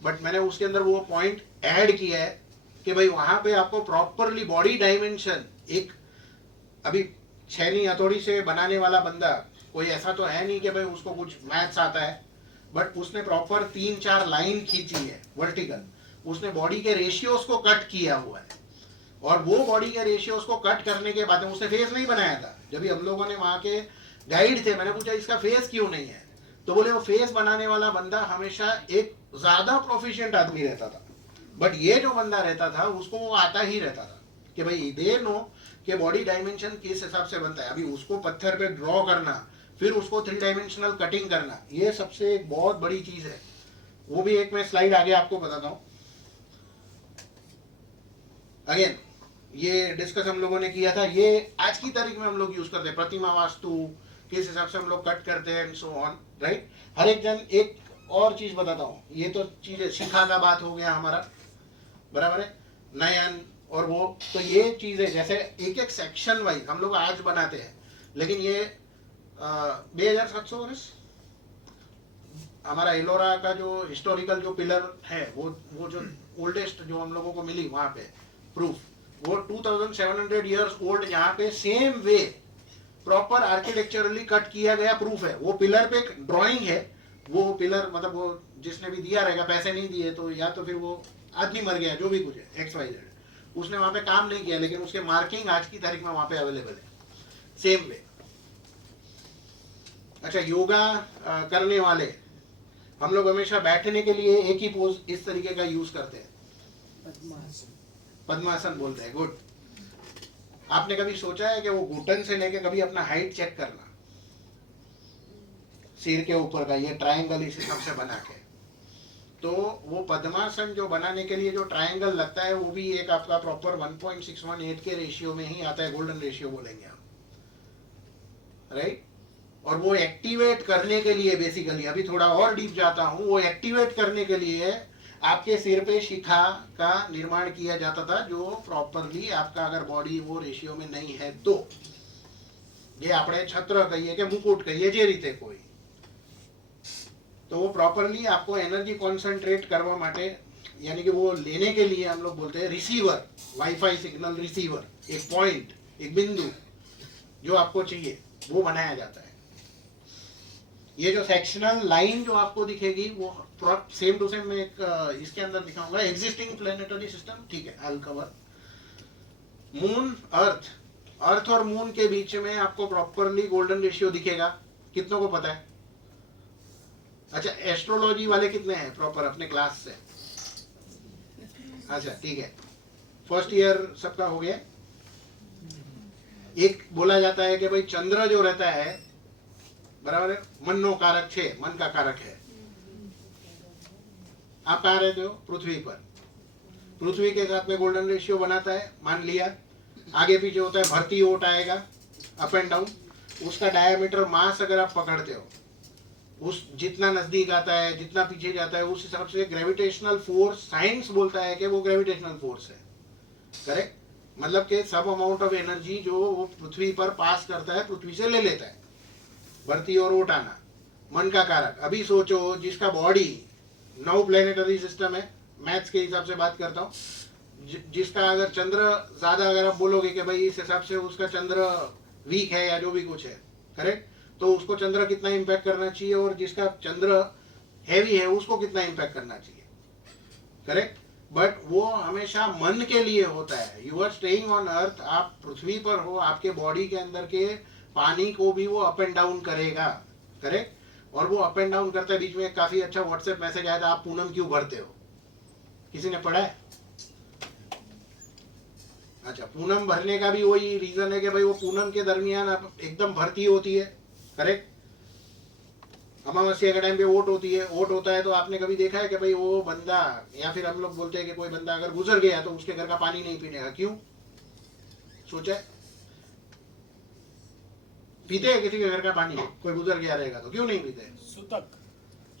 बट मैंने उसके अंदर वो पॉइंट ऐड किया है कि भाई वहां पे आपको प्रॉपरली बॉडी डायमेंशन, एक अभी छैनी हथौड़ी से बनाने वाला बंदा कोई ऐसा तो है नहीं कि भाई उसको कुछ मैथ्स आता है, बट उसने प्रॉपर 3-4 लाइन खींची है वर्टिकल, उसने बॉडी के रेशियोज को कट किया हुआ है, और वो बॉडी के रेशियोज को कट करने के बाद उसने फेस नहीं बनाया था। जब भी हम लोगों ने वहां के गाइड थे, मैंने पूछा इसका फेस क्यों नहीं है, तो बोले वो फेस बनाने वाला बंदा हमेशा एक ज्यादा प्रोफिशिएंट आदमी रहता था, बट ये जो बंदा रहता था उसको वो आता ही रहता था कि भाई दे नो कि बॉडी डायमेंशन किस हिसाब से बनता है। अभी उसको पत्थर पे ड्रॉ करना, फिर उसको 3 डायमेंशनल कटिंग करना, ये सबसे एक बहुत बड़ी चीज है। वो भी एक मैं स्लाइड आगे आपको बताता हूँ। अगेन ये डिस्कस हम लोगों ने किया था, ये आज की तारीख में हम लोग यूज करते हैं, प्रतिमा वास्तु किस हिसाब से हम लोग कट करते हैं एंड सो ऑन, राइट। हर एक जन, एक और चीज बताता हूँ, ये तो चीजें शिखा का बात हो गया हमारा, बराबर है, नयन और वो, तो ये चीजें जैसे एक एक सेक्शन वाइज हम लोग आज बनाते हैं, लेकिन ये 2700 वर्ष हमारा एलोरा का जो हिस्टोरिकल जो पिलर है, वो जो ओल्डेस्ट जो हम लोगों को मिली वहां पे प्रूफ, वो 2700 इयर्स ओल्ड, यहाँ पे same way proper architecturally cut किया गया प्रूफ है। वो पिलर पे एक ड्राइंग है, वो पिलर मतलब वो जिसने भी दिया रहेगा, पैसे नहीं दिए तो, या तो फिर वो आदमी मर गया, जो भी कुछ है XYZ, उसने वहां पे काम नहीं किया, लेकिन उसके मार्किंग आज की तारीख में वहां पे अवेलेबल है सेम वे। अच्छा, योगा करने वाले हम लोग हमेशा बैठने के लिए एक ही पोज इस तरीके का यूज करते हैं, पद्मासन बोलते हैं, गुड। आपने कभी सोचा है कि वो घुटन से लेके कभी अपना हाइट चेक करना, सिर के ऊपर का ये ट्रायंगल इस हिसाब से बना के, तो वो पद्मासन जो बनाने के लिए जो ट्रायंगल लगता है वो भी एक आपका प्रॉपर 1.618 के रेशियो में ही आता है, गोल्डन रेशियो बोलेंगे हम, राइट। और वो एक्टिवेट करने के लिए बेसिकली, अभी थोड़ा और डीप जाता हूं, वो एक्टिवेट करने के लिए आपके सिर पे शिखा का निर्माण किया जाता था, जो प्रॉपरली आपका अगर बॉडी वो रेशियो में नहीं है तो, ये આપણે છત્ર કહીએ કે મુકુટ કહીએ જે રીતે કોઈ, तो वो प्रॉपरली आपको एनर्जी कॉन्सेंट्रेट करवा माटे, यानी कि वो लेने के लिए हम लोग बोलते हैं रिसीवर, वाईफाई सिग्नल रिसीवर, एक पॉइंट, एक बिंदु जो आपको चाहिए वो बनाया जाता है। ये जो सेक्शनल लाइन जो आपको दिखेगी वो सेम टू सेम मैं एक इसके अंदर दिखाऊंगा, एग्जिस्टिंग प्लेनेटरी सिस्टम, ठीक है, आई विल कवर। मून, अर्थ और मून के बीच में आपको प्रॉपरली गोल्डन रेशियो दिखेगा, कितनों को पता है? अच्छा, एस्ट्रोलॉजी वाले कितने हैं प्रॉपर अपने क्लास से? अच्छा ठीक है, फर्स्ट ईयर सबका हो गया। एक बोला जाता है कि भाई चंद्र जो रहता है, बराबर है, मनो कारक छे, मन का कारक है। आप कहाँ रहते हो? पृथ्वी पर। पृथ्वी के साथ में गोल्डन रेशियो बनाता है, मान लिया। आगे पीछे होता है, भरती ओट आएगा, अप एंड डाउन। उसका डायमीटर मास अगर आप पकड़ते हो, उस जितना नजदीक आता है जितना पीछे जाता है उस हिसाब से ग्रेविटेशनल फोर्स, साइंस बोलता है कि वो ग्रेविटेशनल फोर्स है, करेक्ट। मतलब कि सब अमाउंट ऑफ एनर्जी जो वो पृथ्वी पर पास करता है पृथ्वी से ले लेता है, भरती और ओटाना, मन का कारक। अभी सोचो जिसका बॉडी 9 प्लेनेटरी सिस्टम है, मैथ्स के हिसाब से बात करता हूँ, जिसका अगर चंद्र ज्यादा, अगर आप बोलोगे कि भाई इस हिसाब से उसका चंद्र वीक है या जो भी कुछ है, करेक्ट, तो उसको चंद्र कितना इम्पैक्ट करना चाहिए, और जिसका चंद्र हैवी है उसको कितना इम्पैक्ट करना चाहिए, करेक्ट। बट वो हमेशा मन के लिए होता है। You are staying on earth, आप पृथ्वी पर हो, आपके बॉडी के अंदर के पानी को भी वो अप एंड डाउन करेगा, करेक्ट। और वो अप एंड डाउन करता है। बीच में एक काफी अच्छा व्हाट्सएप मैसेज आया था, आप पूनम क्यों भरते हो, किसी ने पढ़ा है? अच्छा, पूनम भरने का भी वही रीजन है कि भाई वो पूनम के दरमियान आप एकदम भर्ती होती है, करेक्ट। अमावस्या के टाइम पे वोट होती है, वोट होता है, तो आपने कभी देखा है कि भाई वो बंदा, या फिर हम लोग बोलते हैं कि कोई बंदा अगर गुजर गया तो उसके घर का पानी नहीं पीने का, क्यों? सोचा है? पीते हैं किसी के घर का पानी, कोई गुजर गया रहेगा तो क्यों नहीं पीते? सूतक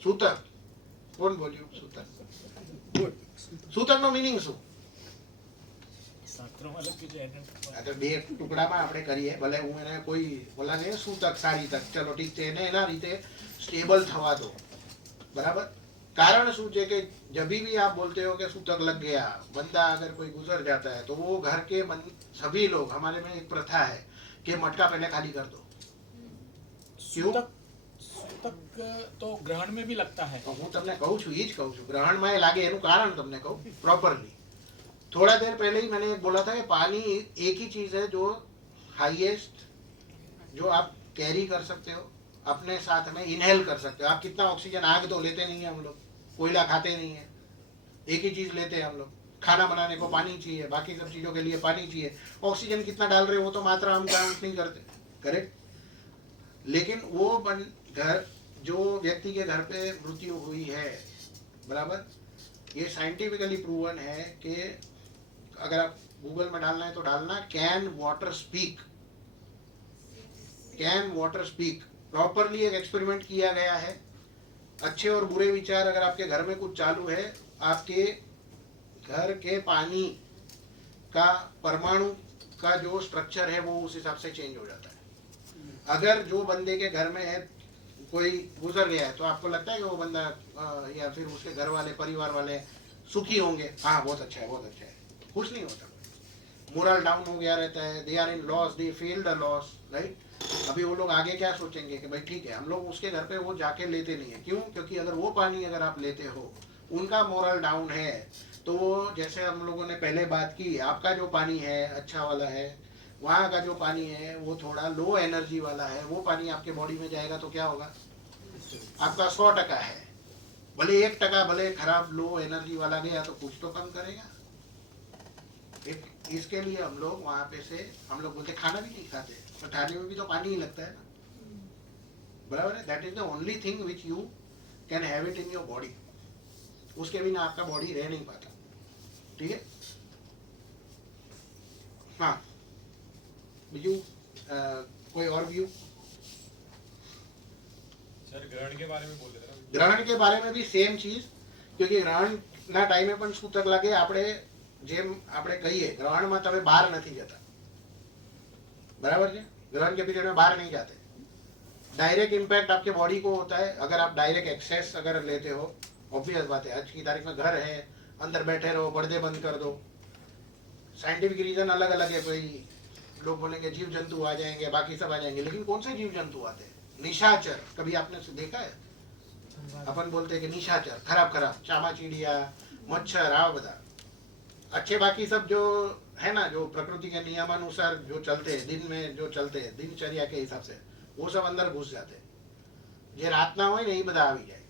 सूतक, कौन बोल्યું सूतक? सूतक નો મીનિંગ શું? શાસ્ત્રોમાં લખ્યું છે એને આ તો બે ટુકડામાં આપણે કરીએ, ભલે હું એને કોઈ બોલાને સૂતક સારી તક, ચલો ઠીક છે, એને એના રીતે સ્ટેબલ થવા દો, બરાબર। कारण શું છે કે जब भी आप बोलते हो कि सूतक लग गया, बंदा अगर कोई गुजर जाता है तो वो घर के सभी लोग, हमारे में एक प्रथा है कि मटका पहले खाली कर दो। क्यों? सूतक तो ग्रहण में भी लगता है। तो હું તમને કહું છું, એ જ કહું છું, ગ્રહણમાં એ લાગે એનું કારણ તમને કહું प्रॉपरली। थोड़ा देर पहले ही मैंने बोला था कि पानी एक ही चीज है जो हाईएस्ट, जो आप कैरी कर सकते हो अपने साथ में, इनहेल कर सकते हो। आप कितना ऑक्सीजन, आग तो लेते नहीं है हम लोग, कोयला खाते नहीं है, एक ही चीज लेते हैं हम लोग। खाना बनाने को पानी चाहिए, बाकी सब चीजों के लिए पानी चाहिए। ऑक्सीजन कितना डाल रहे हो वो तो मात्रा हम काउंट नहीं करते, करेक्ट। लेकिन वो घर, जो व्यक्ति के घर पे मृत्यु हुई है, बराबर, ये साइंटिफिकली प्रूवन है कि अगर आप गूगल में डालना है तो डालना, can water speak, can water speak. Properly एक एक्सपेरिमेंट किया गया है। अच्छे और बुरे विचार अगर आपके घर में कुछ चालू है, आपके घर के पानी का परमाणु का जो स्ट्रक्चर है वो उस हिसाब से चेंज हो जाता है। अगर जो बंदे के घर में है, कोई गुजर गया है, तो आपको लगता है कि वो बंदा या फिर उसके घर वाले, परिवार वाले सुखी होंगे? हाँ, बहुत अच्छा है, बहुत अच्छा है। कुछ नहीं होता, मोरल डाउन हो गया रहता है। They are in loss, they feel the loss, right. अभी वो लोग आगे क्या सोचेंगे कि भाई ठीक है, हम लोग उसके घर पे वो जाके लेते नहीं है। क्यों? क्योंकि अगर वो पानी अगर आप लेते हो, उनका मोरल डाउन है, तो वो, जैसे हम लोगों ने पहले बात की, आपका जो पानी है अच्छा वाला है, वहाँ का जो पानी है वो थोड़ा लो एनर्जी वाला है, वो पानी आपके बॉडी में जाएगा तो क्या होगा? आपका 100% है, भले 1% भले खराब लो एनर्जी वाला गया तो कुछ तो कम करेगा। इसके लिए हम लोग वहाँ पे से, हम लोग बोलते खाना भी नहीं खाते, तो खाने में भी तो पानी ही लगता है ना, बराबर है। That is the only thing which you can have it in your body. उसके बिना आपका बॉडी रह नहीं पाता, ठीक है। हाँ, બીજું कोई और व्यू? सर ग्रहण के बारे में बोल रहे थे ना। ग्रहण के बारे में भी सेम चीज, क्योंकि ગ્રહણના ટાઈમે પણ સૂતક લાગે। આપણે જેમ આપણે કહીએ, ગ્રહણમાં તમે બહાર નથી જતા, बराबर है। ग्रहण के पीरियड में बाहर नहीं जाते, डायरेक्ट इम्पैक्ट आपके बॉडी को होता है। अगर आप डायरेक्ट एक्सेस अगर लेते हो, ऑब्वियस बात है, आज की तारीख में घर है, अंदर बैठे रहो, पर्दे बंद कर दो। साइंटिफिक रीजन अलग अलग है, भाई लोग बोलेंगे जीव जंतु आ जाएंगे, बाकी सब आ जाएंगे, लेकिन कौन से जीव जंतु आते हैं? निशाचर, कभी आपने देखा है? अपन बोलते हैं कि निशाचर, खराब खराब, चामा चिड़िया, मच्छर, आ बता। अच्छे बाकी सब जो है ना, जो प्रकृति के नियमानुसार जो चलते हैं, दिन में जो चलते हैं दिनचर्या के हिसाब से, वो सब अंदर घुस जाते हैं। ये रात ना हो नहीं बता आ जाए,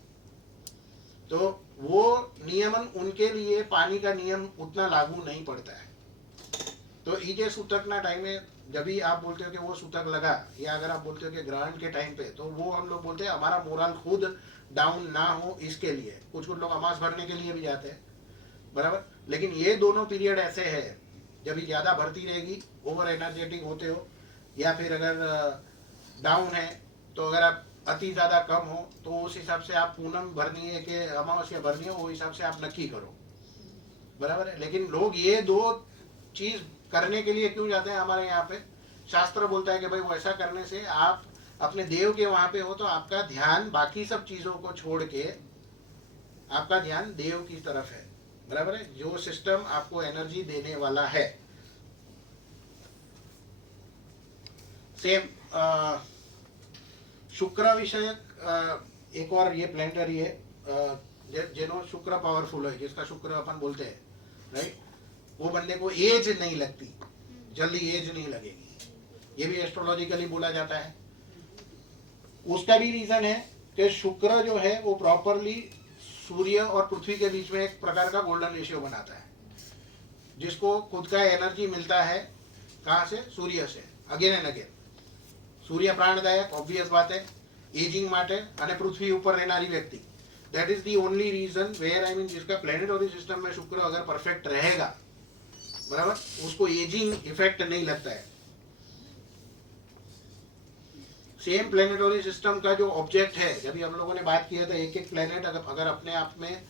तो वो नियमन उनके लिए पानी का नियम उतना लागू नहीं पड़ता है। तो ये सूतक ना टाइम में जब भी आप बोलते हो कि वो सूतक लगा, या अगर आप बोलते हो कि ग्रहण के टाइम पे, तो वो हम लोग बोलते हैं हमारा मोरल खुद डाउन ना हो, इसके लिए कुछ कुछ लोग अमास भरने के लिए भी जाते हैं, बराबर। लेकिन ये दोनों पीरियड ऐसे है, जब भी ज्यादा भरती रहेगी, ओवर एनर्जेटिक होते हो, या फिर अगर डाउन है, तो अगर आप अति ज़्यादा कम हो तो उस हिसाब से आप पूनम भरनी है कि अमावस्या भरनी है, वो हिसाब से आप नक्की करो, बराबर है। लेकिन लोग ये दो चीज करने के लिए क्यों जाते हैं हमारे यहाँ पे? शास्त्र बोलता है कि भाई वो ऐसा करने से आप अपने देव के वहां पे हो तो आपका ध्यान बाकी सब चीजों को छोड़ के आपका ध्यान देव की तरफ है, बराबर है, जो सिस्टम आपको एनर्जी देने वाला है। सेम शुक्र विषयक एक और ये प्लैनेटरी है जेनो शुक्र पावरफुल है, जिसका शुक्र अपन बोलते हैं, राइट, वो बंदे को एज नहीं लगती, जल्दी एज नहीं लगेगी, ये भी एस्ट्रोलॉजिकली बोला जाता है। उसका भी रीजन है कि शुक्र जो है वो प्रॉपरली सूर्य और पृथ्वी के बीच में एक प्रकार का गोल्डन रेशियो बनाता है, जिसको खुद का एनर्जी मिलता है कहाँ से? सूर्य से, अगेन एंड अगेन। सूर्य प्राणदायक, ऑब्वियस बात है, एजिंग माटे, અને પૃથ્વી ઉપર રહેનારી વ્યક્તિ, that is the only reason where I mean जिसका प्लेनेटरी सिस्टम में शुक्र अगर परफेक्ट रहेगा, बराबर, उसको एजिंग इफेक्ट नहीं लगता है। सेम प्लेनेटरी सिस्टम का जो ऑब्जेक्ट है, जब भी हम लोगों ने बात किया था एक एक प्लेनेट अगर अपने आप में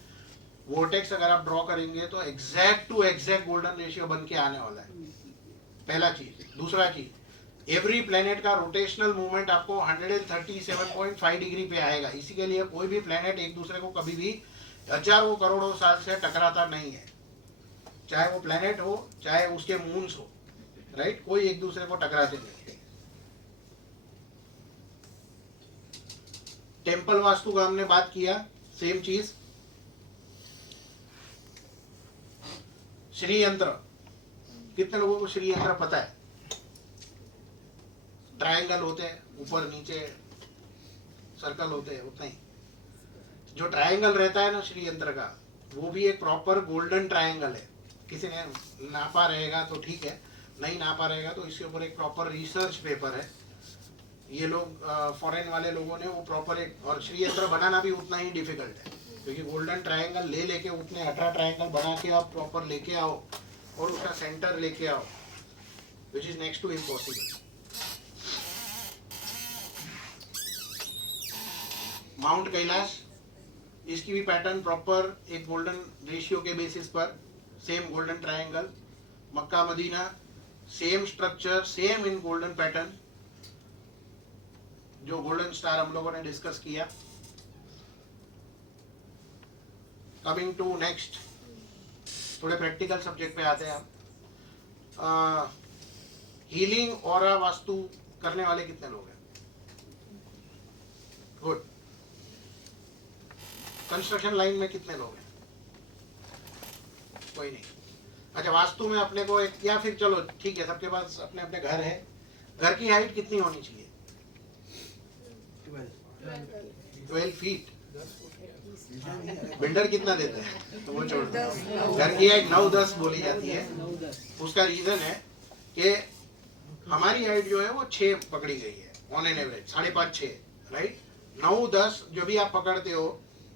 वोर्टेक्स अगर आप ड्रॉ करेंगे तो exact to exact golden ratio बन के आने वाला है, पहला चीज। दूसरा चीज, एवरी प्लेनेट का रोटेशनल मूवमेंट आपको 137.5 डिग्री पे आएगा। इसी के लिए कोई भी प्लेनेट एक दूसरे को कभी भी हजारों करोड़ों साल से टकराता नहीं है, चाहे वो प्लेनेट हो चाहे उसके मून्स हो, राइट, कोई एक दूसरे को टकराते नहीं। टेम्पल वास्तु का हमने बात किया, सेम चीज। श्री यंत्र, कितने लोगों को श्री यंत्र पता है? ट्रायंगल होते हैं, ऊपर नीचे सर्कल होते हैं, उतना ही। जो ट्रायंगल रहता है ना श्री यंत्र का, वो भी एक प्रॉपर गोल्डन ट्रायंगल है। किसी ने नापा रहेगा तो ठीक है, नहीं नापा रहेगा तो इसके ऊपर एक प्रॉपर रिसर्च पेपर है। ये लोग फॉरेन वाले लोगों ने वो प्रॉपर एक, और श्री यंत्र बनाना भी उतना ही डिफिकल्ट है, क्योंकि गोल्डन ट्रायंगल ले लेके उतने 18 ट्रायंगल बना के आप प्रॉपर लेके आओ और उसका सेंटर लेके आओ, which is next to impossible. Mount Kailash, इसकी भी पैटर्न प्रॉपर एक गोल्डन रेशियो के बेसिस पर, same golden triangle. Mecca Medina, same structure, same in golden pattern, जो गोल्डन स्टार हम लोगों ने डिस्कस किया। कमिंग टू नेक्स्ट, थोड़े प्रैक्टिकल सब्जेक्ट पे आते हैं हम। हीलिंग ऑरा वास्तु करने वाले कितने लोग हैं? गुड। कंस्ट्रक्शन लाइन में कितने लोग हैं? कोई नहीं। अच्छा, वास्तु में अपने को एक, या फिर चलो ठीक है, सबके पास अपने अपने घर है, घर की हाइट कितनी होनी चाहिए? 12 फीट। बिल्डर कितना देता है तो वो छोड़ दो। घर की हाइट 9-10 बोली जाती है। उसका रीजन है कि हमारी हाइट जो है वो 6 पकड़ी गई है ऑन एन एवरेज, 5.5-6, राइट। 9-10 जो भी आप पकड़ते हो,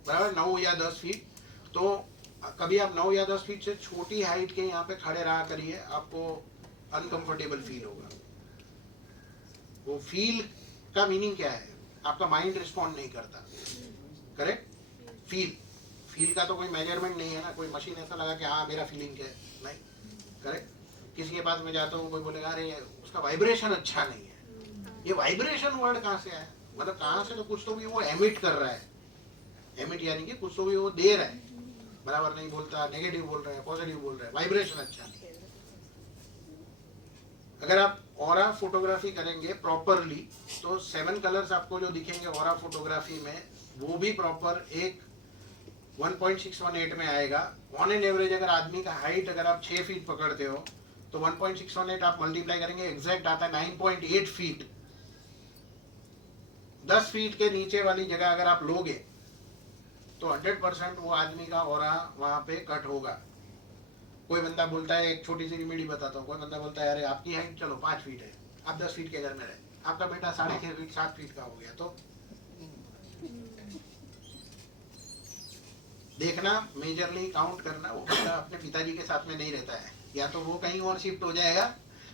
बराबर, 9 या 10 फीट, तो कभी आप 9 या 10 फीट से छोटी हाइट के यहाँ पे खड़े रहा करिए, आपको अनकंफर्टेबल फील होगा। वो फील का मीनिंग क्या है? आपका माइंड रिस्पॉन्ड नहीं करता, करेक्ट। फील का तो कोई मेजरमेंट नहीं है ना, कोई मशीन ऐसा लगा कि हाँ मेरा फीलिंग क्या है, नहीं, करेक्ट। किसी के पास में जाता हूँ, कोई बोलेगा अरे उसका वाइब्रेशन अच्छा नहीं है। ये वाइब्रेशन वर्ड कहाँ से आया? मतलब कहाँ से? तो कुछ तो भी वो एमिट कर रहा है, एमिट यानी कि कुछ तो भी वो दे रहा है, बराबर नहीं बोलता, नेगेटिव बोल रहा है, पॉजिटिव बोल रहा है, वाइब्रेशन अच्छा नहीं है। अगर आप ऑरा फोटोग्राफी करेंगे प्रॉपरली तो 7 कलर्स आपको जो दिखेंगे ऑरा फोटोग्राफी में, वो भी प्रॉपर एक 1.618 में आएगा। ऑन एन एवरेज अगर आदमी का हाइट अगर आप 6 फीट पकड़ते हो तो 1.618 आप मल्टीप्लाई करेंगे, एग्जैक्ट आता है 9.8 फीट। 10 फीट के नीचे वाली जगह अगर आप लोगे तो 100% वो आदमी का ऑरा वहां पे कट होगा। कोई बंदा बोलता है, एक छोटी सी रिमेडी बताता हूँ, कोई बंदा बोलता है अरे आपकी हाइट चलो 5 फीट है, आप 10 फीट के घर में रहे, आपका बेटा 6.5 फीट 7 फीट का हो गया, तो देखना, मेजरली काउंट करना, वो बंदा अपने पिताजी के साथ में नहीं रहता है, या तो वो कहीं और शिफ्ट हो जाएगा,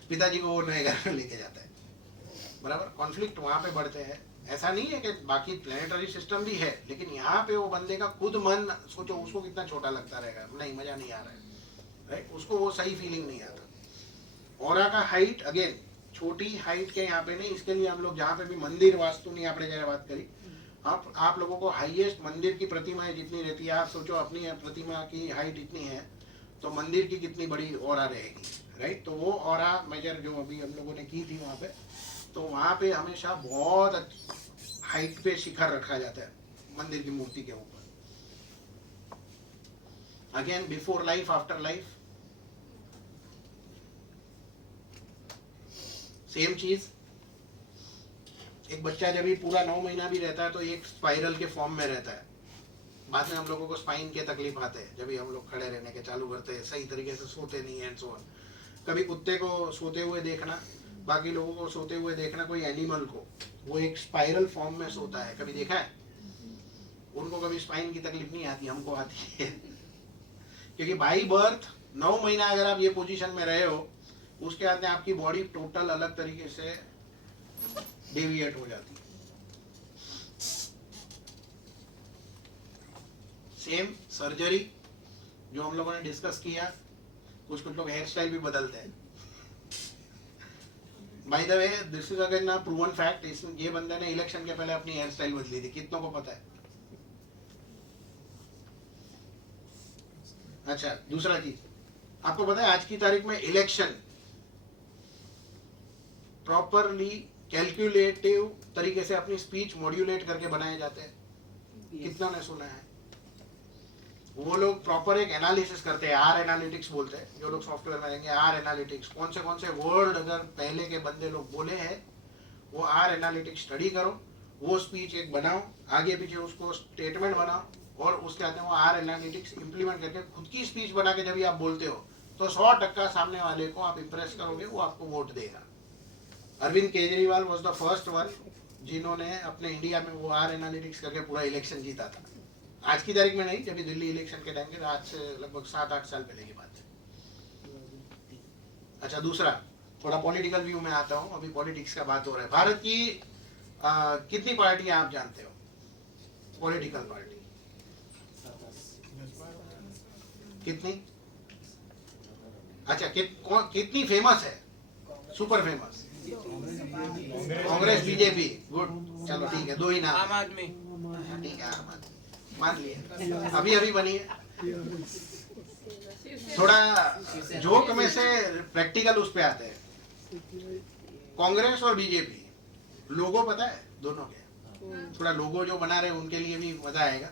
पिताजी को वो नए घर में लेके जाता है। बराबर, कॉन्फ्लिक्ट वहाँ पे बढ़ते हैं। ऐसा नहीं है कि बाकी प्लेनेटरी सिस्टम भी है, लेकिन यहाँ पे वो बंदे का खुद मन, सोचो उसको कितना छोटा लगता रहेगा, नहीं मजा नहीं आ रहा है, राइट, उसको वो सही फीलिंग नहीं आता। ऑरा का हाइट अगेन छोटी हाइट के यहाँ पे नहीं, इसके लिए हम लोग जहाँ पे भी मंदिर वास्तु नहीं आपने जरा बात करी, आप लोगों को हाईएस्ट मंदिर की प्रतिमाएं जितनी रहती है, आप सोचो अपनी प्रतिमा की हाइट इतनी है तो मंदिर की कितनी बड़ी ऑरा रहेगी, राइट। तो वो ऑरा मेजर जो अभी हम लोगों ने की थी वहाँ पे, तो वहाँ पे हमेशा बहुत हाइट पे शिखर रखा जाता है मंदिर की मूर्ति के ऊपर। Again before life after life same चीज। एक बच्चा जब भी पूरा 9 महीना भी रहता है तो एक स्पाइरल के फॉर्म में रहता है, बाद में हम लोगों को स्पाइन के तकलीफ आते हैं जब भी हम लोग खड़े रहने के चालू करते हैं, सही तरीके से सोते नहीं एंड सो ऑन। कभी कुत्ते को सोते हुए देखना, बाकी लोगों को सोते हुए देखना, कोई एनिमल को, वो एक स्पाइरल फॉर्म में सोता है, कभी देखा है? उनको कभी स्पाइन की तकलीफ नहीं आती, हमको आती है क्योंकि बाई बर्थ 9 महीना अगर आप ये पोजीशन में रहे हो, उसके बाद में आपकी बॉडी टोटल अलग तरीके से डेविएट हो जाती है। सेम सर्जरी जो हम लोगों ने डिस्कस किया, कुछ लोग हेयर स्टाइल भी बदलते हैं। By the way this is again proven fact, ये बंदे ने इलेक्शन के पहले अपनी हेयर स्टाइल बदली थी, कितनों को पता है? अच्छा, दूसरा चीज आपको पता है आज की तारीख में इलेक्शन प्रॉपरली कैलकुलेटिव तरीके से अपनी स्पीच मॉड्यूलेट करके बनाए जाते हैं, कितना ने सुना है? वो लोग प्रॉपर एक एनालिसिस करते हैं, आर एनालिटिक्स बोलते हैं, जो लोग सॉफ्टवेयर में रहेंगे आर एनालिटिक्स, कौन से वर्ड अगर पहले के बंदे लोग बोले हैं वो आर एनालिटिक्स स्टडी करो, वो स्पीच एक बनाओ, आगे पीछे उसको स्टेटमेंट बनाओ, और उसके आते वो आर एनालिटिक्स इंप्लीमेंट करके खुद की स्पीच बना के जब भी आप बोलते हो तो 100% सामने वाले को आप इंप्रेस करोगे, वो आपको वोट देगा। Arvind Kejriwal was the first one जिन्होंने अपने इंडिया में वो आर एनालिटिक्स करके पूरा इलेक्शन जीता था। आज की तारीख में नहीं, जब दिल्ली इलेक्शन के टाइम के, आज से लगभग 7-8 साल पहले की बात है। अच्छा, दूसरा थोड़ा पॉलिटिकल व्यू में आता हूँ, अभी पॉलिटिक्स का बात हो रहा है। भारत की कितनी पार्टियां आप जानते हो? पॉलिटिकल पार्टी कितनी? अच्छा, कितनी फेमस है? Super famous? Congress, BJP, good, चलो ठीक है, दो ही नाम। आम आदमी, ठीक है, आम आदमी मान लिए, अभी बनी है। थोड़ा जोक में से प्रैक्टिकल उस पे आते हैं। कांग्रेस और बीजेपी लोगो पता है दोनों के? थोड़ा लोगो जो बना रहे हैं उनके लिए भी मजा आएगा।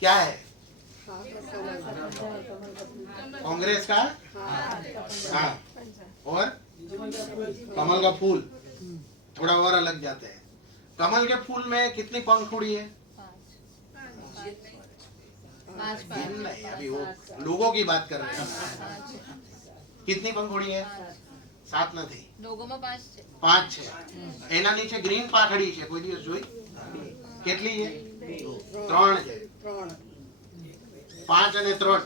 क्या है? कांग्रेस का हाँ, और कमल का फूल थोड़ा और अलग जाते हैं। कमल के फूल में कितनी पंखुड़ी है? नहीं, अभी वो लोगों की बात कर रहे हैं। कितनी पंखुड़ी है? 7 નથી, લોગોમાં 5 છે। એના નીચે ગ્રીન પાખડી છે, કોઈ દિવસ જોઈ? કેટલી છે? 3 છે। 5 અને 3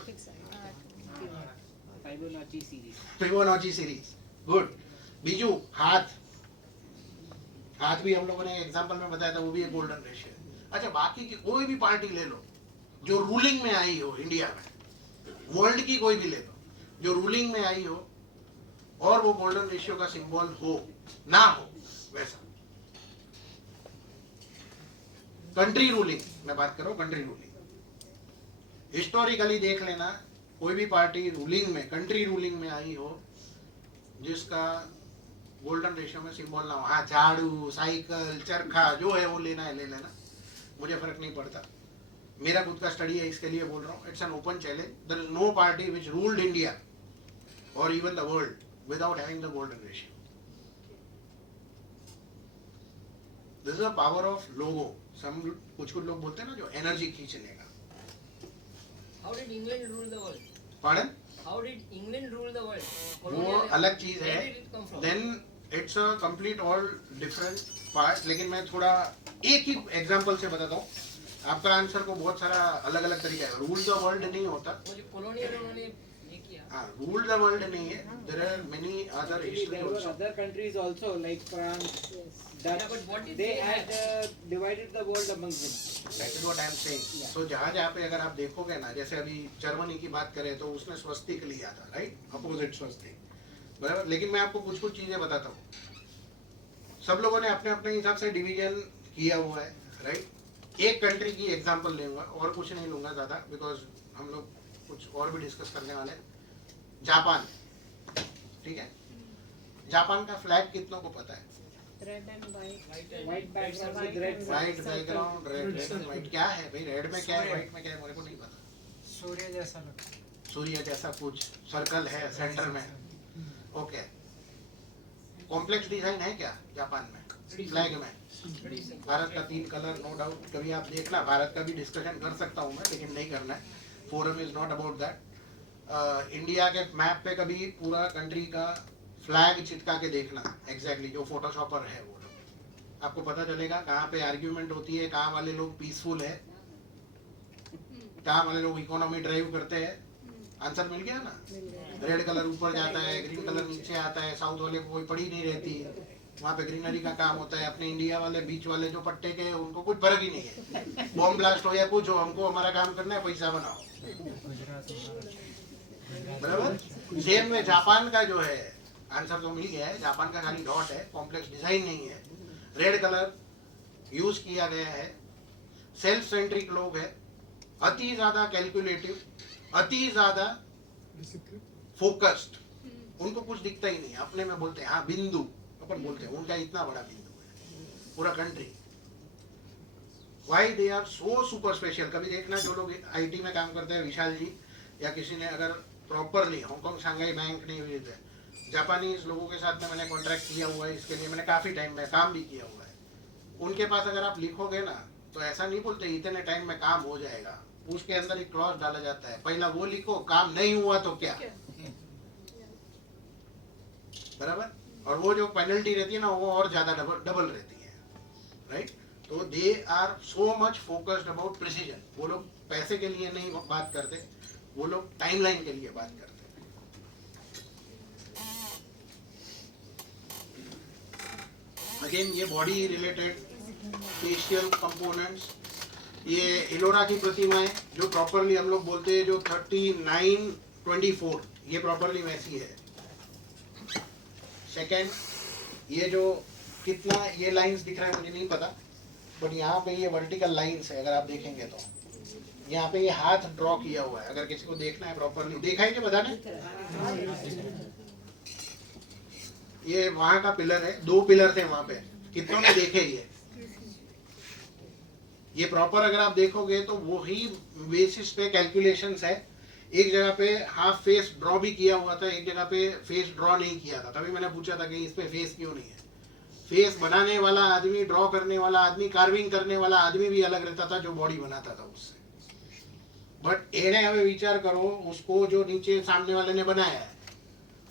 फिबोनाची सीरीज, गुड। बीजू हाथ, हाथ भी हम लोगों ने एग्जांपल में बताया था, वो भी एक गोल्डन रेशियो है। अच्छा, बाकी की कोई भी पार्टी ले लो जो रूलिंग में आई हो इंडिया में, वर्ल्ड की कोई भी ले लो जो रूलिंग में आई हो और वो गोल्डन रेशियो का सिंबल हो ना हो, वैसा कंट्री रूलिंग मैं बात कर रहा हूं, कंट्री रूलिंग हिस्टोरिकली देख लेना, कोई भी पार्टी रूलिंग में, कंट्री रूलिंग में आई हो जिसका गोल्डन रेशियो में सिंबल ना हो, हाँ झाड़ू, साइकिल, चरखा जो है वो लेना है ले लेना, मुझे फर्क नहीं पड़ता, मेरा खुद का स्टडी है इसके लिए बोल रहा हूँ। It's an open challenge, there is no party which ruled India और even the world without having the golden ratio. This is the power of logo. Some कुछ लोग बोलते हैं ना जो एनर्जी खींचने का। How did England rule the world? Pardon? How did England rule the world? वो अलग चीज है, Where did it come from? Then it's a complete all different part. लेकिन मैं थोड़ा एक ही एग्जांपल से बताता हूँ, आपका आंसर को बहुत सारा अलग अलग तरीका है। रूल द वर्ल्ड नहीं होता, वो जो colonial उन्होंने ये किया। हाँ rule the world नहीं है, there are many other history There were also. other countries also like France, Dutch. Yeah, but what did they they had have? divided the world among them. That is what I am saying. Yeah. So जहाँ पे अगर आप देखोगे ना, जैसे अभी जर्मनी की बात करें तो उसने स्वस्तिक लिया था, राइट, अपोजिट स्वस्तिक, बराबर. लेकिन मैं आपको कुछ कुछ चीजें बताता हूँ. सब लोगों ने अपने अपने हिसाब से डिवीजन किया हुआ है, राइट. एक कंट्री की एग्जांपल लूंगा और कुछ नहीं लूंगा ज्यादा, बिकॉज हम लोग कुछ और भी डिस्कस करने वाले हैं. जापान, ठीक है. जापान का फ्लैग कितनों को पता है? Red and white. White background with red. White background, red and white. क्या है भाई, रेड में क्या है, व्हाइट में क्या है, मेरे को नहीं पता. सूर्य जैसा लगता है। सूर्य जैसा कुछ सर्कल है सेंटर में. ओके. कॉम्प्लेक्स डिजाइन है क्या जापान में फ्लैग में? भारत का 3 कलर, नो डाउट. कभी आप देखना, भारत का भी डिस्कशन कर सकता हूँ मैं, लेकिन नहीं करना है. Forum is not about that. India के मैप पे कभी पूरा कंट्री का फ्लैग चिपका के देखना, एग्जैक्टली जो फोटोशॉपर है वो लोग, आपको पता चलेगा कहाँ पे आर्ग्यूमेंट होती है, कहाँ वाले लोग पीसफुल है, कहाँ वाले लोग इकोनॉमी ड्राइव करते हैं. आंसर मिल गया ना. रेड कलर ऊपर जाता है, ग्रीन कलर नीचे आता है. साउथ वाले को कोई पड़ी नहीं रहती, वहाँ पे ग्रीनरी का काम होता है. अपने इंडिया वाले बीच वाले जो पट्टे के, उनको कुछ फर्क ही नहीं है. बॉम्ब ब्लास्ट हो या कुछ हो, हमको हमारा काम करना है, पैसा बनाओ, बराबर. सेम में जापान का जो है, आंसर तो मिल गया है. जापान का खाली डॉट है, कॉम्प्लेक्स डिजाइन नहीं है. रेड कलर यूज किया गया है. सेल्फ सेंट्रिक लोग है, अति ज्यादा कैलकुलेटिव, अति ज्यादा फोकस्ड. उनको कुछ दिखता ही नहीं, अपने में बोलते हैं हाँ बिंदु, अपन बोलते हैं उनका इतना बड़ा बिंदु है पूरा country. Why they are so super special. कभी देखना जो लोग आईटी में काम करते हैं, विशाल जी या किसी ने अगर प्रॉपरली हांगकांग शांघाई बैंक नहीं हुई थे, जापानीज लोगों के साथ में मैंने कॉन्ट्रैक्ट किया हुआ है, इसके लिए मैंने काफ़ी टाइम में काम भी किया हुआ है. उनके पास अगर आप लिखोगे ना तो ऐसा नहीं बोलते इतने टाइम में काम हो जाएगा. उसके अंदर एक क्लॉज डाला जाता है, पहला वो लिखो, काम नहीं हुआ तो क्या, बराबर. और वो जो पेनल्टी रहती है ना, वो और ज्यादा डबल रहती है, राइट. तो they are so much focused about precision. वो लोग पैसे के लिए नहीं बात करते, वो लोग टाइमलाइन के लिए बात करते हैं. अगेन ये बॉडी रिलेटेड फेशियल कंपोनेंट्स, ये इलोरा की प्रतिमाएं जो प्रॉपरली हम लोग बोलते हैं, जो 3924, ये प्रॉपरली वैसी है. सेकेंड, ये जो कितना ये लाइंस दिख रहा है मुझे नहीं पता, बट यहाँ पे ये वर्टिकल लाइंस है, अगर आप देखेंगे तो यहाँ पे ये हाथ ड्रॉ किया हुआ है. अगर किसी को देखना है प्रॉपरली, देखा है क्या बताना. ये वहाँ का पिलर है, 2 पिलर थे वहाँ पे, कितनों ने देखे ये प्रॉपर अगर आप देखोगे तो वही बेसिस पे कैलकुलेशंस है. एक जगह पे हाफ फेस ड्रॉ भी किया हुआ था, एक जगह पे फेस ड्रॉ नहीं किया था. तभी मैंने पूछा था कि इस पे फेस क्यों नहीं है. फेस बनाने वाला आदमी, ड्रॉ करने वाला आदमी, कार्विंग करने वाला आदमी भी अलग रहता था जो बॉडी बनाता था उससे. बट एने हमें विचार करो, उसको जो नीचे सामने वाले ने बनाया है,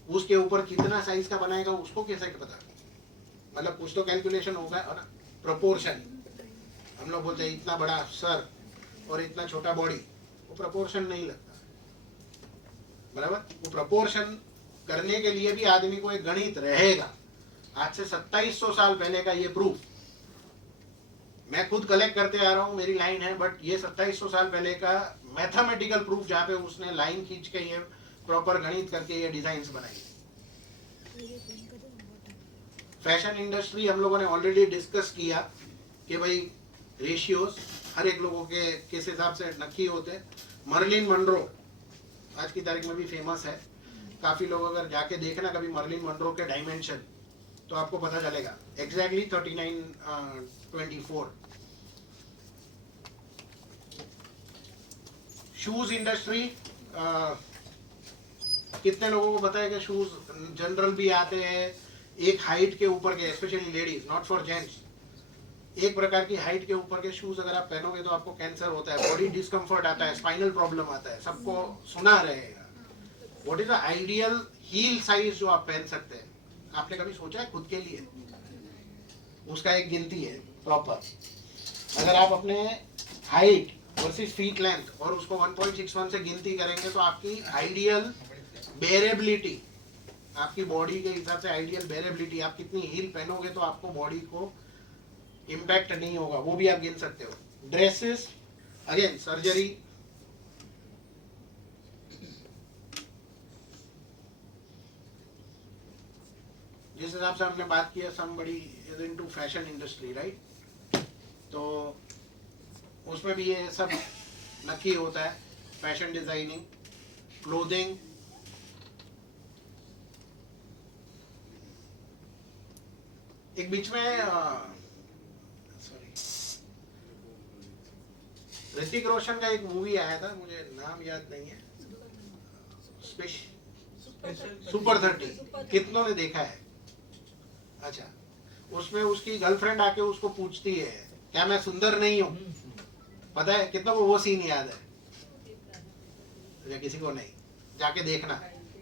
उसके ऊपर कितना साइज का बनाएगा उसको कैसे पता. मतलब कुछ तो कैलकुलेशन होगा ना. प्रोपोर्शन, हम लोग बोलते हैं इतना बड़ा सर और इतना छोटा बॉडी, वो प्रोपोर्शन नहीं लगता, बराबर. वो प्रोपोर्शन करने के लिए भी आदमी को एक गणित रहेगा. आज से 2700 साल पहले का ये प्रूफ मैं खुद कलेक्ट करते आ रहा हूँ, मेरी लाइन है, बट ये 2700 साल पहले का मैथमेटिकल प्रूफ जहाँ पे उसने लाइन खींच के ये प्रॉपर गणित करके ये डिजाइन्स बनाई. फैशन इंडस्ट्री हम लोगों ने ऑलरेडी डिस्कस किया कि भाई रेशियोज हर एक लोगों के किस हिसाब से नक्की होते हैं. मर्लिन मनरो आज की तारीख में भी फेमस है. काफी लोग अगर जाके देखना कभी मर्लिन मनरो के डायमेंशन, तो आपको पता चलेगा एग्जैक्टली 3924. शूज इंडस्ट्री, कितने लोगों को पता है कि शूज जनरल भी आते हैं एक हाइट के ऊपर के, specially ladies, not for gents. एक प्रकार की हाइट के ऊपर के शूज अगर आप पहनोगे तो आपको कैंसर होता है, बॉडी डिस्कम्फर्ट आता है, स्पाइनल प्रॉब्लम आता है, सबको सुना रहेगा. What is the ideal heel size जो आप पहन सकते हैं? आपने कभी सोचा है खुद के लिए? उसका एक गिनती है प्रॉपर. अगर आप अपने हाइट वर्सेस फीट लेंथ और उसको 1.61 से गिनती करेंगे तो आपकी आइडियल बेरेबिलिटी, आपकी बॉडी के हिसाब से आइडियल बेरेबिलिटी, आप कितनी हील पहनोगे तो आपको बॉडी को इम्पैक्ट नहीं होगा, वो भी आप गिन सकते हो। ड्रेसेस, अगेन सर्जरी, जिस हिसाब से हमने बात किया somebody is into fashion industry, right, तो उसमें भी ये सब नक्की होता है, फैशन डिजाइनिंग, क्लोथिंग, एक बीच में सॉरी ऋतिक रोशन का एक मूवी आया था, मुझे नाम याद नहीं है, सुपर 30, कितनों ने देखा है? अच्छा, उसमें उसकी गर्लफ्रेंड आके उसको पूछती है क्या मैं सुंदर नहीं हूँ? पता है कितनों को वो सीन याद है? या किसी को नहीं? जाके देखना,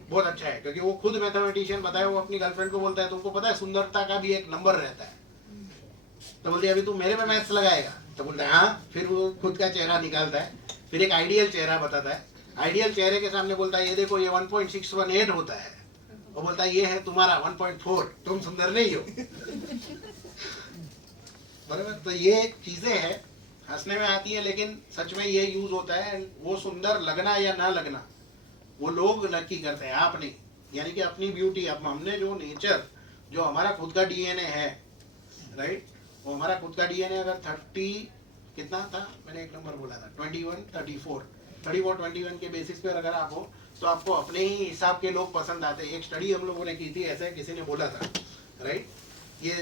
बहुत अच्छा है, क्योंकि वो खुद मैथमेटिशियन बताया, वो अपनी गर्लफ्रेंड को बोलता है तुमको पता है सुंदरता का भी एक नंबर रहता है, तो बोलती है अभी तू मेरे में मैथ्स लगाएगा? तो बोलता है हाँ, फिर वो खुद का चेहरा निकालता है, फिर एक आइडियल चेहरा बताता है, आइडियल चेहरे के सामने बोलता है ये देखो ये 1.618 होता है, वो बोलता है ये है तुम्हारा 1.4, तुम सुंदर नहीं हो। बराबर, तो ये चीजें हैं, हंसने में आती है लेकिन सच में ये यूज होता है। वो सुंदर लगना या ना लगना वो लोग नक्की करते हैं, आप नहीं। यानी कि अपनी ब्यूटी, अब हमने जो नेचर, जो हमारा खुद का डीएनए है, राइट, वो हमारा खुद का डीएनए अगर 30 कितना था, मैंने एक नंबर बोला था 21, 34, 21 के बेसिस पे अगर आप हो तो आपको अपने ही हिसाब के लोग पसंद आते हैं। एक स्टडी हम लोगों ने की थी, ऐसे किसी ने बोला था, राइट, ये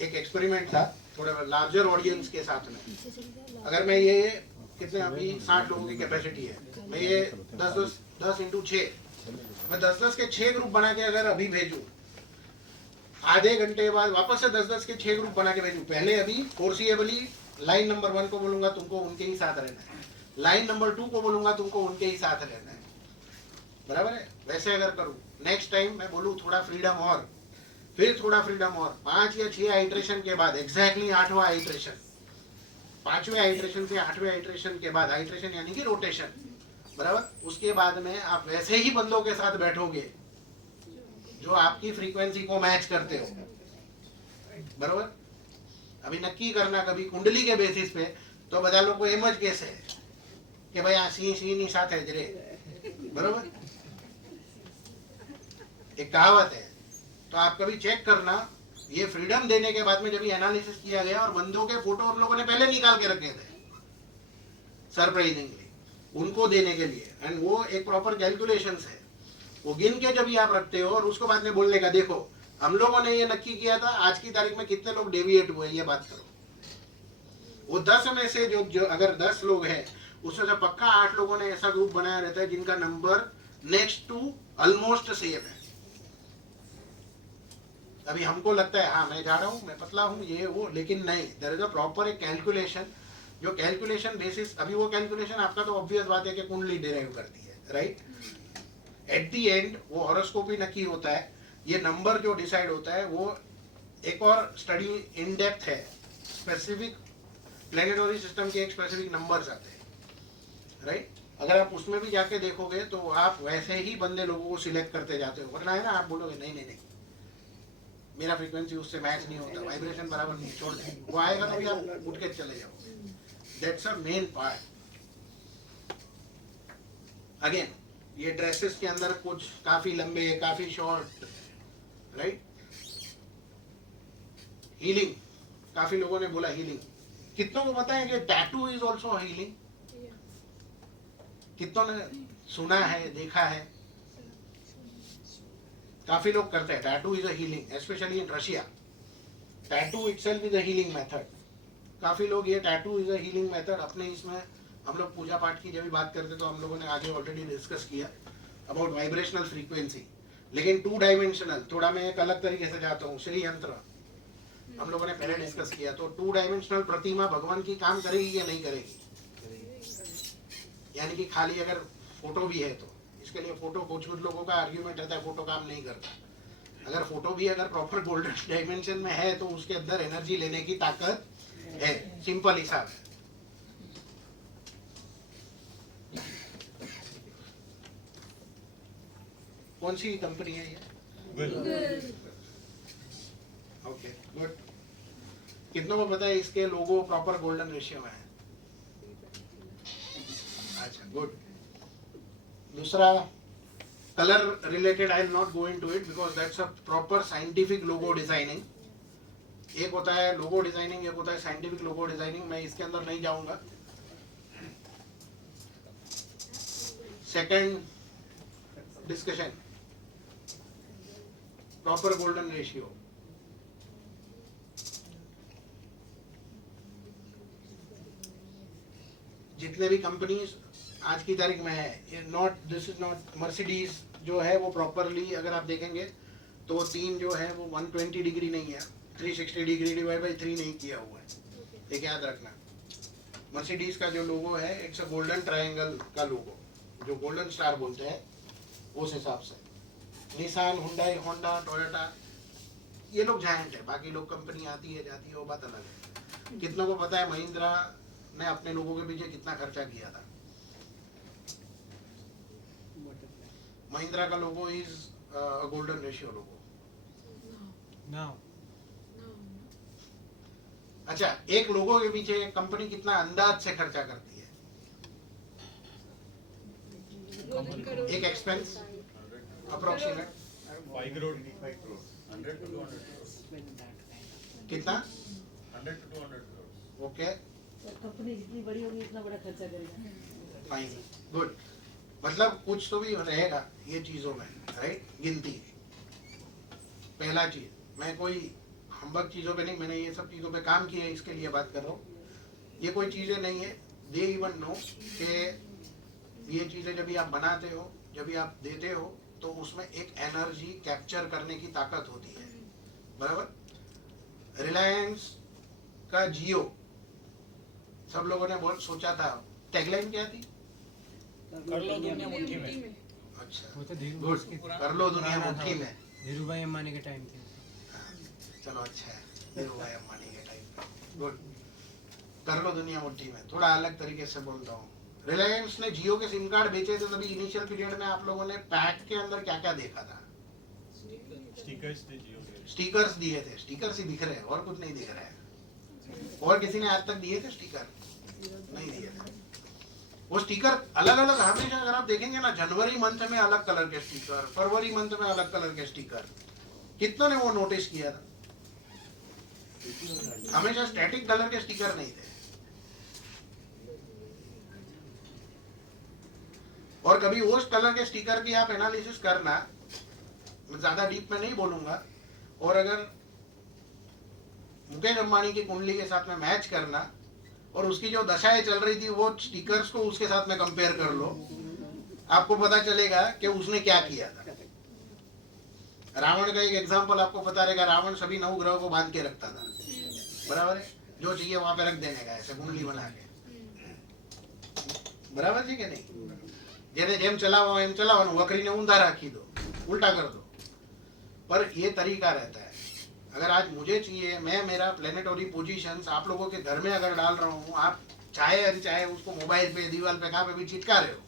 एक एक्सपेरिमेंट था थोड़ा लार्जर ऑडियंस के साथ में। अगर मैं ये कितने अभी 60 लोगों की कैपेसिटी है, मैं ये 10 इंटू 6, मैं 10 के 6 ग्रुप बना के अगर अभी भेजूं, आधे घंटे बाद वापस से 10 के 6 ग्रुप बना के भेजूं, पहले अभी फोर्सिएबली लाइन नंबर 1 को बोलूंगा तुमको उनके ही साथ रहना है, लाइन नंबर 2 को बोलूंगा तुमको उनके ही साथ रहना है, बराबर है? वैसे अगर करूं, नेक्स्ट टाइम मैं बोलूं थोड़ा फ्रीडम और, फिर थोड़ा फ्रीडम और, 5 या 6 आइट्रेशन के बाद एग्जैक्टली 8वां आइट्रेशन, 5वें आइट्रेशन से 8वें आइट्रेशन के बाद, आइट्रेशन यानी कि रोटेशन, बराबर, उसके बाद में आप वैसे ही बंदों के साथ बैठोगे जो आपकी फ्रीक्वेंसी को मैच करते हो, बराबर। अभी नक्की करना कभी कुंडली के बेसिस पे, तो બધા લોકો એમ જ કહેશે કે ભાઈ આ સિંહ ની સાથે જ રે, बराबर। एक कहावत है, तो आप कभी चेक करना, ये फ्रीडम देने के बाद में जब ये एनालिसिस किया गया और बंदों के फोटो हम लोगों ने पहले निकाल के रखे थे सरप्राइजिंगली उनको देने के लिए, एंड वो एक प्रॉपर कैलकुलेशंस है, वो गिन के जब ये आप रखते हो और उसको बाद में बोलने का, देखो हम लोगों ने ये नक्की किया था, आज की तारीख में कितने लोग डेविएट हुए ये बात करो। वो 10 में से जो अगर 10 लोग हैं उसमें से पक्का 8 लोगों ने ऐसा ग्रुप बनाया रहता है जिनका number next to almost same है। अभी हमको लगता है हाँ मैं जा रहा हूँ, मैं पतला हूँ, ये वो, लेकिन नहीं, देयर इज अ प्रॉपर एक कैलकुलेशन, जो कैलकुलेशन बेसिस, अभी वो कैलकुलेशन आपका तो ऑब्वियस बात है कि कुंडली डिराइव करती है, राइट। एट द एंड वो हॉरोस्कोपी नक्की होता है, ये नंबर जो डिसाइड होता है वो एक और स्टडी इन डेप्थ है, स्पेसिफिक प्लेनेटरी सिस्टम के एक स्पेसिफिक नंबर्स आते हैं, राइट। अगर आप उसमें भी जाके देखोगे तो आप वैसे ही बंदे लोगों को सिलेक्ट करते जाते हो, वरना है ना आप बोलोगे नहीं नहीं नहीं मेरा फ्रीक्वेंसी उससे मैच नहीं होता, वाइब्रेशन बराबर नहीं, छोड़ दे, वो आएगा तो भी आप उठ के चले जाओगे। That's a main part. Again ये ड्रेसेस के अंदर कुछ काफी लंबे, काफी शॉर्ट, राइट। हीलिंग, काफी लोगों ने बोला हीलिंग, कितनों को पता है कि टैटू इज ऑल्सो हीलिंग? कितनों ने सुना है, देखा है? काफी लोग करते हैं, tattoo is a healing, specially in Russia, tattoo itself is a healing method. काफी लोग ये tattoo is a healing method अपने इसमें, हम लोग पूजा पाठ की जब भी बात करते तो हम लोगों ने आगे ऑलरेडी डिस्कस किया अबाउट वाइब्रेशनल फ्रीक्वेंसी, लेकिन 2 डायमेंशनल, थोड़ा मैं एक अलग तरीके से जाता हूँ, श्री यंत्र हम लोगों ने पहले डिस्कस किया, तो 2 डायमेंशनल प्रतिमा भगवान की काम करेगी या नहीं करेगी? यानी कि खाली अगर फोटो भी है तो, इसके लिए फोटो, कुछ लोगों का आर्ग्यूमेंट रहता है फोटो काम नहीं करता, अगर फोटो भी अगर प्रॉपर गोल्डन डायमेंशन में है तो उसके अंदर एनर्जी लेने की ताकत है, सिंपल हिसाब है। कौन सी कंपनी है ये? गूगल। Okay good. कितनों को पता है इसके लोगो प्रॉपर गोल्डन रेशियो में है? अच्छा गुड। दूसरा colour related, I will not go into it because that's a proper scientific logo designing. एक होता है लोगो डिजाइनिंग, एक होता है साइंटिफिक लोगो डिजाइनिंग, मैं इसके अंदर नहीं जाऊंगा। Second discussion, proper golden ratio. जितने भी कंपनीज आज की तारीख में है, ये not, this is not Mercedes जो है वो प्रॉपरली अगर आप देखेंगे तो 3 जो है वो 120 डिग्री नहीं है, 360 डिग्री डिवाइड बाई 3 नहीं किया हुआ है। एक याद रखना, मर्सिडीज का जो लोगो है इट्स अ गोल्डन ट्रायंगल का लोगो, जो गोल्डन स्टार बोलते हैं उस हिसाब से। निसान, हुंडई, होंडा, टोयोटा, ये लोग जायंट है, बाकी लोग कंपनी आती है जाती है वो बात अलग है। कितनों को पता है महिंद्रा ने अपने लोगों के पीछे कितना खर्चा किया था? महिंद्रा का लोगो is golden ratio logo. Now. अच्छा, एक लोगो के पीछे कंपनी कितना अंदाज से खर्चा करती है? एक expense approximate 5 crore 100 to 200 crores। कितना? 100 to 200 crores। ओके कंपनी जितनी बड़ी होगी इतना बड़ा खर्चा करेगा। Fine good. मतलब कुछ तो भी रहेगा ये चीजों में, राइट? गिनती। पहला चीज, मैं कोई हम्बक चीजों पे नहीं, मैंने ये सब चीजों पे काम किया है इसके लिए बात कर रहा हूँ। ये कोई चीजें नहीं है, दे इवन नो कि ये चीजें जब भी आप बनाते हो, जब भी आप देते हो तो उसमें एक एनर्जी कैप्चर करने की ताकत होती है, बराबर? रिलायंस का जियो सब लोगों ने बहुत सोचा था, टैगलाइन क्या थी? कर लो दुनिया मुट्ठी में। अच्छा वो तो धीरू गुड, उसकी कर लो दुनिया पुराना मुट्ठी था। में। धीरू भाई अंबानी के टाइम थे। हाँ, चलो अच्छा है, धीरू भाई अंबानी के टाइम पे। गुड, कर लो दुनिया मुट्ठी में। थोड़ा अलग तरीके से बोलता हूँ, रिलायंस ने जियो के सिम कार्ड बेचे थे तभी इनिशियल पीरियड में आप लोगों ने पैक के अंदर क्या क्या देखा था? स्टिकर्स थे जियो के। स्टिकर्स दिए थे, स्टिकर्स ही दिख रहे हैं और कुछ नहीं दिख रहा है। और किसी ने आज तक दिए थे स्टिकर? नहीं दिए थे। वो स्टिकर अलग अलग हमेशा अगर आप देखेंगे ना, जनवरी मंथ में अलग कलर के स्टिकर, फरवरी मंथ में अलग कलर के स्टिकर, कितनों ने वो नोटिस किया था? हमेशा स्टैटिक कलर के स्टिकर नहीं थे। और कभी उस कलर के स्टिकर की आप एनालिसिस करना, मैं ज्यादा डीप में नहीं बोलूंगा, और अगर मुकेश अंबानी की कुंडली के साथ में मैच करना और उसकी जो दशाएं चल रही थी वो स्टिकर्स को उसके साथ में कंपेयर कर लो, आपको पता चलेगा कि उसने क्या किया था। रावण का एक एग्जांपल आपको पता रहेगा, रावण सभी 9 ग्रह को बांध के रखता था, बराबर है? जो चाहिए वहां पे रख देने का, ऐसे कुंडली बना के, बराबर जी के नहीं? जेने जेम चलावा एम चलावा, वकरी ने ऊंधा राखी दो, उल्टा कर दो। पर ये तरीका रहता है। अगर आज मुझे चाहिए, मैं मेरा प्लेनेटरी पोजीशंस आप लोगों के घर में अगर डाल रहा हूँ, आप चाहे अनचाहे उसको मोबाइल पे, दीवार पे, कहाँ पे भी चिटका रहे हो।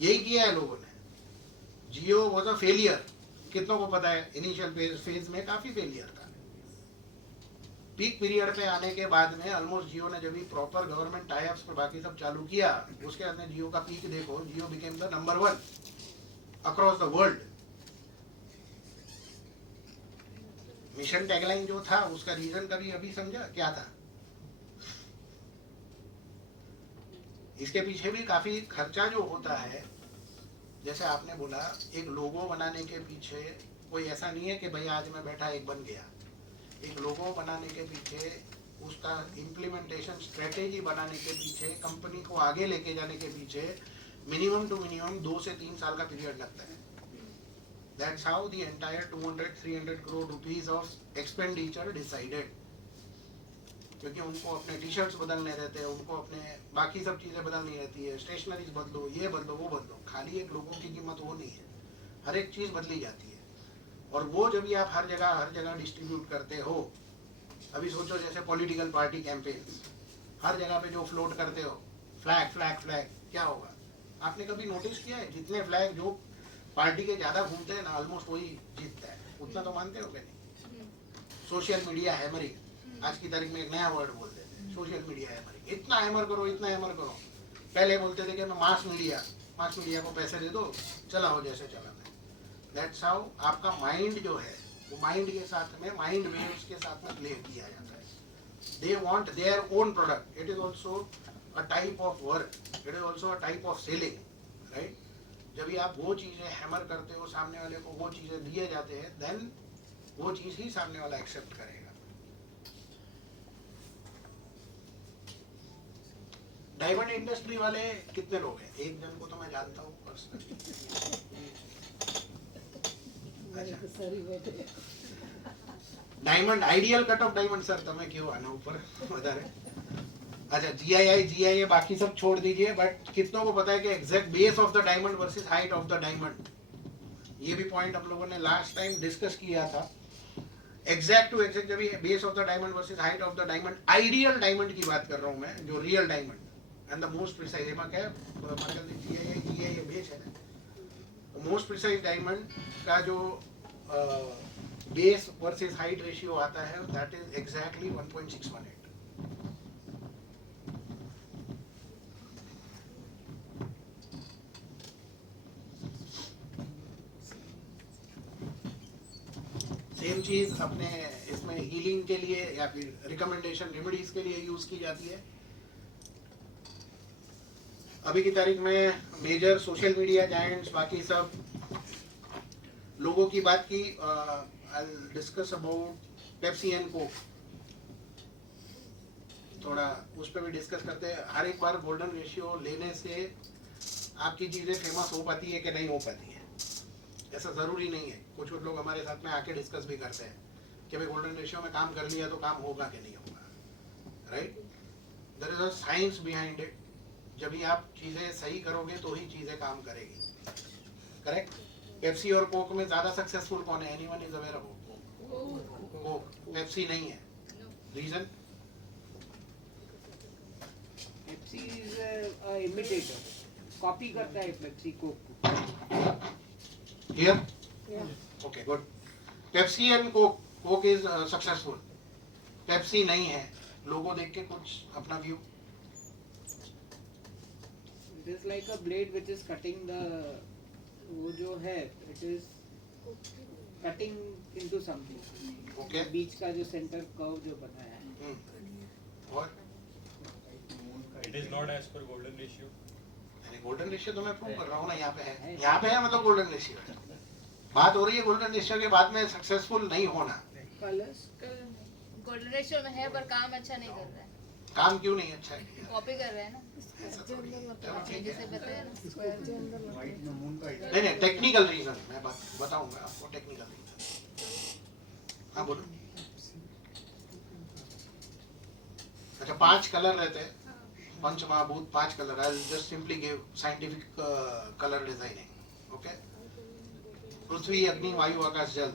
यही किया है लोगों ने। जियो वाज अ फेलियर, कितनों को पता है? इनिशियल फेज में काफी फेलियर था। पीक पीरियड पे आने के बाद में ऑलमोस्ट जियो ने जब भी प्रॉपर गवर्नमेंट टाई अप्स पर बाकी सब चालू किया, उसके बाद में जियो का पीक देखो, Jio became the number 1 across the world. Mission tagline जो था उसका रीजन कभी अभी समझा क्या था? इसके पीछे भी काफी खर्चा जो होता है। जैसे आपने बोला, एक लोगो बनाने के पीछे कोई ऐसा नहीं है कि भाई आज मैं बैठा एक बन गया। एक लोगो बनाने के पीछे, उसका इम्प्लीमेंटेशन स्ट्रेटेजी बनाने के पीछे, कंपनी को आगे लेके जाने के पीछे मिनिमम टू मिनिमम 2 से 3 साल का पीरियड लगता है। That's how the entire 200-300 crore rupees of expenditure decided. क्योंकि उनको अपने टी शर्ट्स बदलने रहते हैं, उनको अपने बाकी सब चीज़ें बदलनी रहती है, स्टेशनरीज बदलो, ये बदलो, वो बदलो। खाली एक लोगों की कीमत वो नहीं है, हर एक चीज़ बदली जाती है। और वो जब भी आप हर जगह डिस्ट्रीब्यूट करते हो, अभी सोचो जैसे पॉलिटिकल पार्टी कैंपेन्स, हर जगह पे जो फ्लोट करते हो, फ्लैग फ्लैग फ्लैग, क्या होगा? आपने कभी नोटिस किया है? जितने फ्लैग जो पार्टी के ज्यादा घूमते हैं ना ऑलमोस्ट वही जीतता है, उतना तो मानते हो क्या नहीं? सोशल मीडिया हैमरिंग, आज की तारीख में एक नया वर्ड बोल देते हैं, सोशल मीडिया हैमरिंग। इतना हैमर करो, इतना हैमर करो। पहले बोलते थे कि मैं मास मीडिया को पैसे दे दो, चला हो जैसे चला है। दैट्स हाउ आपका माइंड जो है वो माइंड के साथ में, माइंड वेव्स के साथ में प्ले किया जाता है। They want their own product, it is also a type of work, it is also a type of selling, right? जब भी आप वो चीजें हैमर करते हो, सामने वाले को वो चीजें दिए जाते हैं, देन वो चीज ही सामने वाला एक्सेप्ट करेगा। डायमंड इंडस्ट्री वाले कितने लोग हैं? एक जन को तो मैं जानता हूँ पर्सनली। मेरे तो सारी बैठे diamond ideal cut off diamond sir તમે કેવો આના ઉપર વધારે? अच्छा जीआईए बाकी सब छोड़ दीजिए, बट कितनों को पता है कि exact base of the diamond versus height of the diamond? ये भी पॉइंट हम लोगों ने लास्ट टाइम डिस्कस किया था। एग्जैक्ट टू एग्जैक्ट जब base of the diamond versus height of the diamond, ideal diamond की बात कर रहा हूं मैं, जो real diamond and the most precise, एमा क्या जीआईए बेस है ना, मोस्ट प्रिसाइज डायमंड का जो बेस वर्सेस हाइट रेशियो आता है, दैट इज एग्जैक्टली 1.618। सेम चीज अपने इसमें हीलिंग के लिए या फिर रिकमेंडेशन रेमेडीज के लिए यूज की जाती है। अभी की तारीख में मेजर सोशल मीडिया जायंट्स, बाकी सब लोगों की बात की, I will discuss about Pepsi and Coke, थोड़ा उस पर भी डिस्कस करते हैं। हर एक बार गोल्डन रेशियो लेने से आपकी चीजें फेमस हो पाती है कि नहीं हो पाती है, ऐसा जरूरी नहीं है। कुछ लोग हमारे साथ में आके डिस्कस भी करते हैं कि भाई गोल्डन रेशियो में काम कर लिया तो काम होगा कि नहीं होगा, right? There is a science behind it. जब भी आप चीजें सही करोगे तो ही चीजें काम करेगी, करेक्ट? पेप्सी और कोक में ज्यादा सक्सेसफुल कौन है? Anyone is aware about Coke? Pepsi नहीं है। Reason? Pepsi is a imitator, copy करता है पेप्सी कोक को। Here? Yeah. Okay, good. Pepsi and Coke. Coke is successful. Pepsi नहीं है। लोगों देख के कुछ अपना view. It is like a blade which is cutting the, वो जो है, it is cutting into something. Okay. बीच का जो सेंटर कर्व जो बनाया है। और? It is not as per golden ratio. Golden ratio तो मैं प्रूव कर रहा हूँ ना, यहाँ पे है, यहाँ पे है, मतलब गोल्डन रेशियो है। बात हो रही है गोल्डन रेशियो के बाद में सक्सेसफुल नहीं होना। गोल्डन रेशियो में है पर काम अच्छा नहीं कर रहा है। काम क्यों नहीं अच्छा है? कॉपी कर रहे हैं ना, ऐसा थोड़ी है। चलो ठीक जैसे है। बताया ना। नहीं टेक्निकल रीजन मैं बताऊंगा आपको, टेक्निकल रीजन। हाँ बोलो। अच्छा 5 कलर रहते हैं, पंच महाभूत 5 colour. I will just simply give scientific colour designing. Okay, पृथ्वी, अग्नि, वायु, आकाश, जल।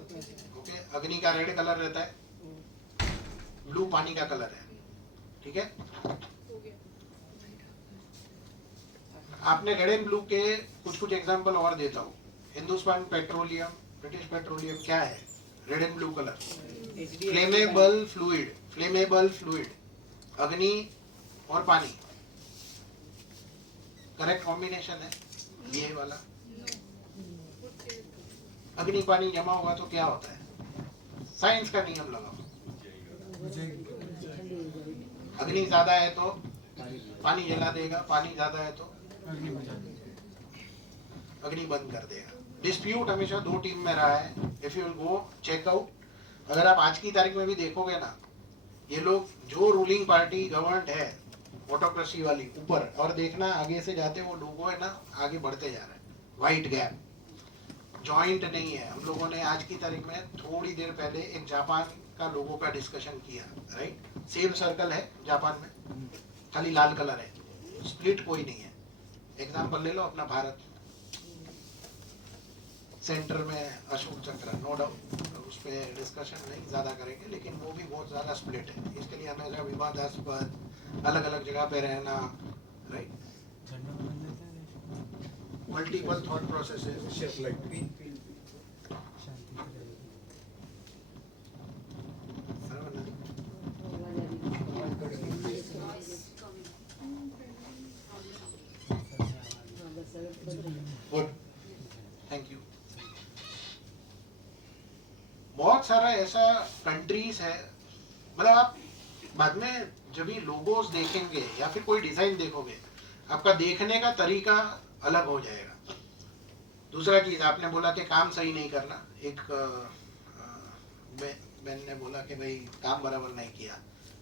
ओके, अग्नि का रेड कलर रहता है, ब्लू पानी का कलर है, ठीक है? आपने रेड एंड ब्लू के कुछ एग्जांपल और देता हूँ। हिंदुस्तान पेट्रोलियम, ब्रिटिश पेट्रोलियम क्या है? Red and blue colour. Flammable fluid, अग्नि और पानी, करेक्ट कॉम्बिनेशन है ये वाला। अग्नि पानी जमा हुआ तो क्या होता है? साइंस का नियम लगाओ। अग्नि ज्यादा है तो पानी जला देगा, पानी ज्यादा है तो अग्नि बंद कर देगा। डिस्प्यूट हमेशा 2 टीम में रहा है। If you will go check out, अगर आप आज की तारीख में भी देखोगे ना, ये लोग जो रूलिंग पार्टी गवर्नमेंट है ऑटोक्रेसी वाली ऊपर, और देखना आगे से जाते वो लोगों है ना आगे बढ़ते जा रहे हैं। वाइट गैप, जॉइंट नहीं है। हम लोगों ने आज की तारीख में थोड़ी देर पहले एक जापान का लोगों का डिस्कशन किया, राइट? सेम सर्कल है जापान में, खाली लाल कलर है, स्प्लिट कोई नहीं है। एग्जाम्पल ले लो अपना भारत, सेंटर में अशोक चक्र, नो डाउट, उस पर डिस्कशन नहीं ज्यादा करेंगे, लेकिन वो भी बहुत ज्यादा स्प्लिट है। इसके लिए हमेशा विवादास्पद, अलग अलग जगह पे रहना, right? multiple thought processes. Shift like बराबर ना? Good. Thank you. बहुत सारा ऐसा कंट्रीज है, मतलब आप बाद में जब भी लोगोस देखेंगे या फिर कोई डिजाइन देखोगे, आपका देखने का तरीका अलग हो जाएगा. दूसरा चीज आपने बोला कि काम सही नहीं करना. एक बहन ने बोला कि भाई काम बराबर नहीं किया.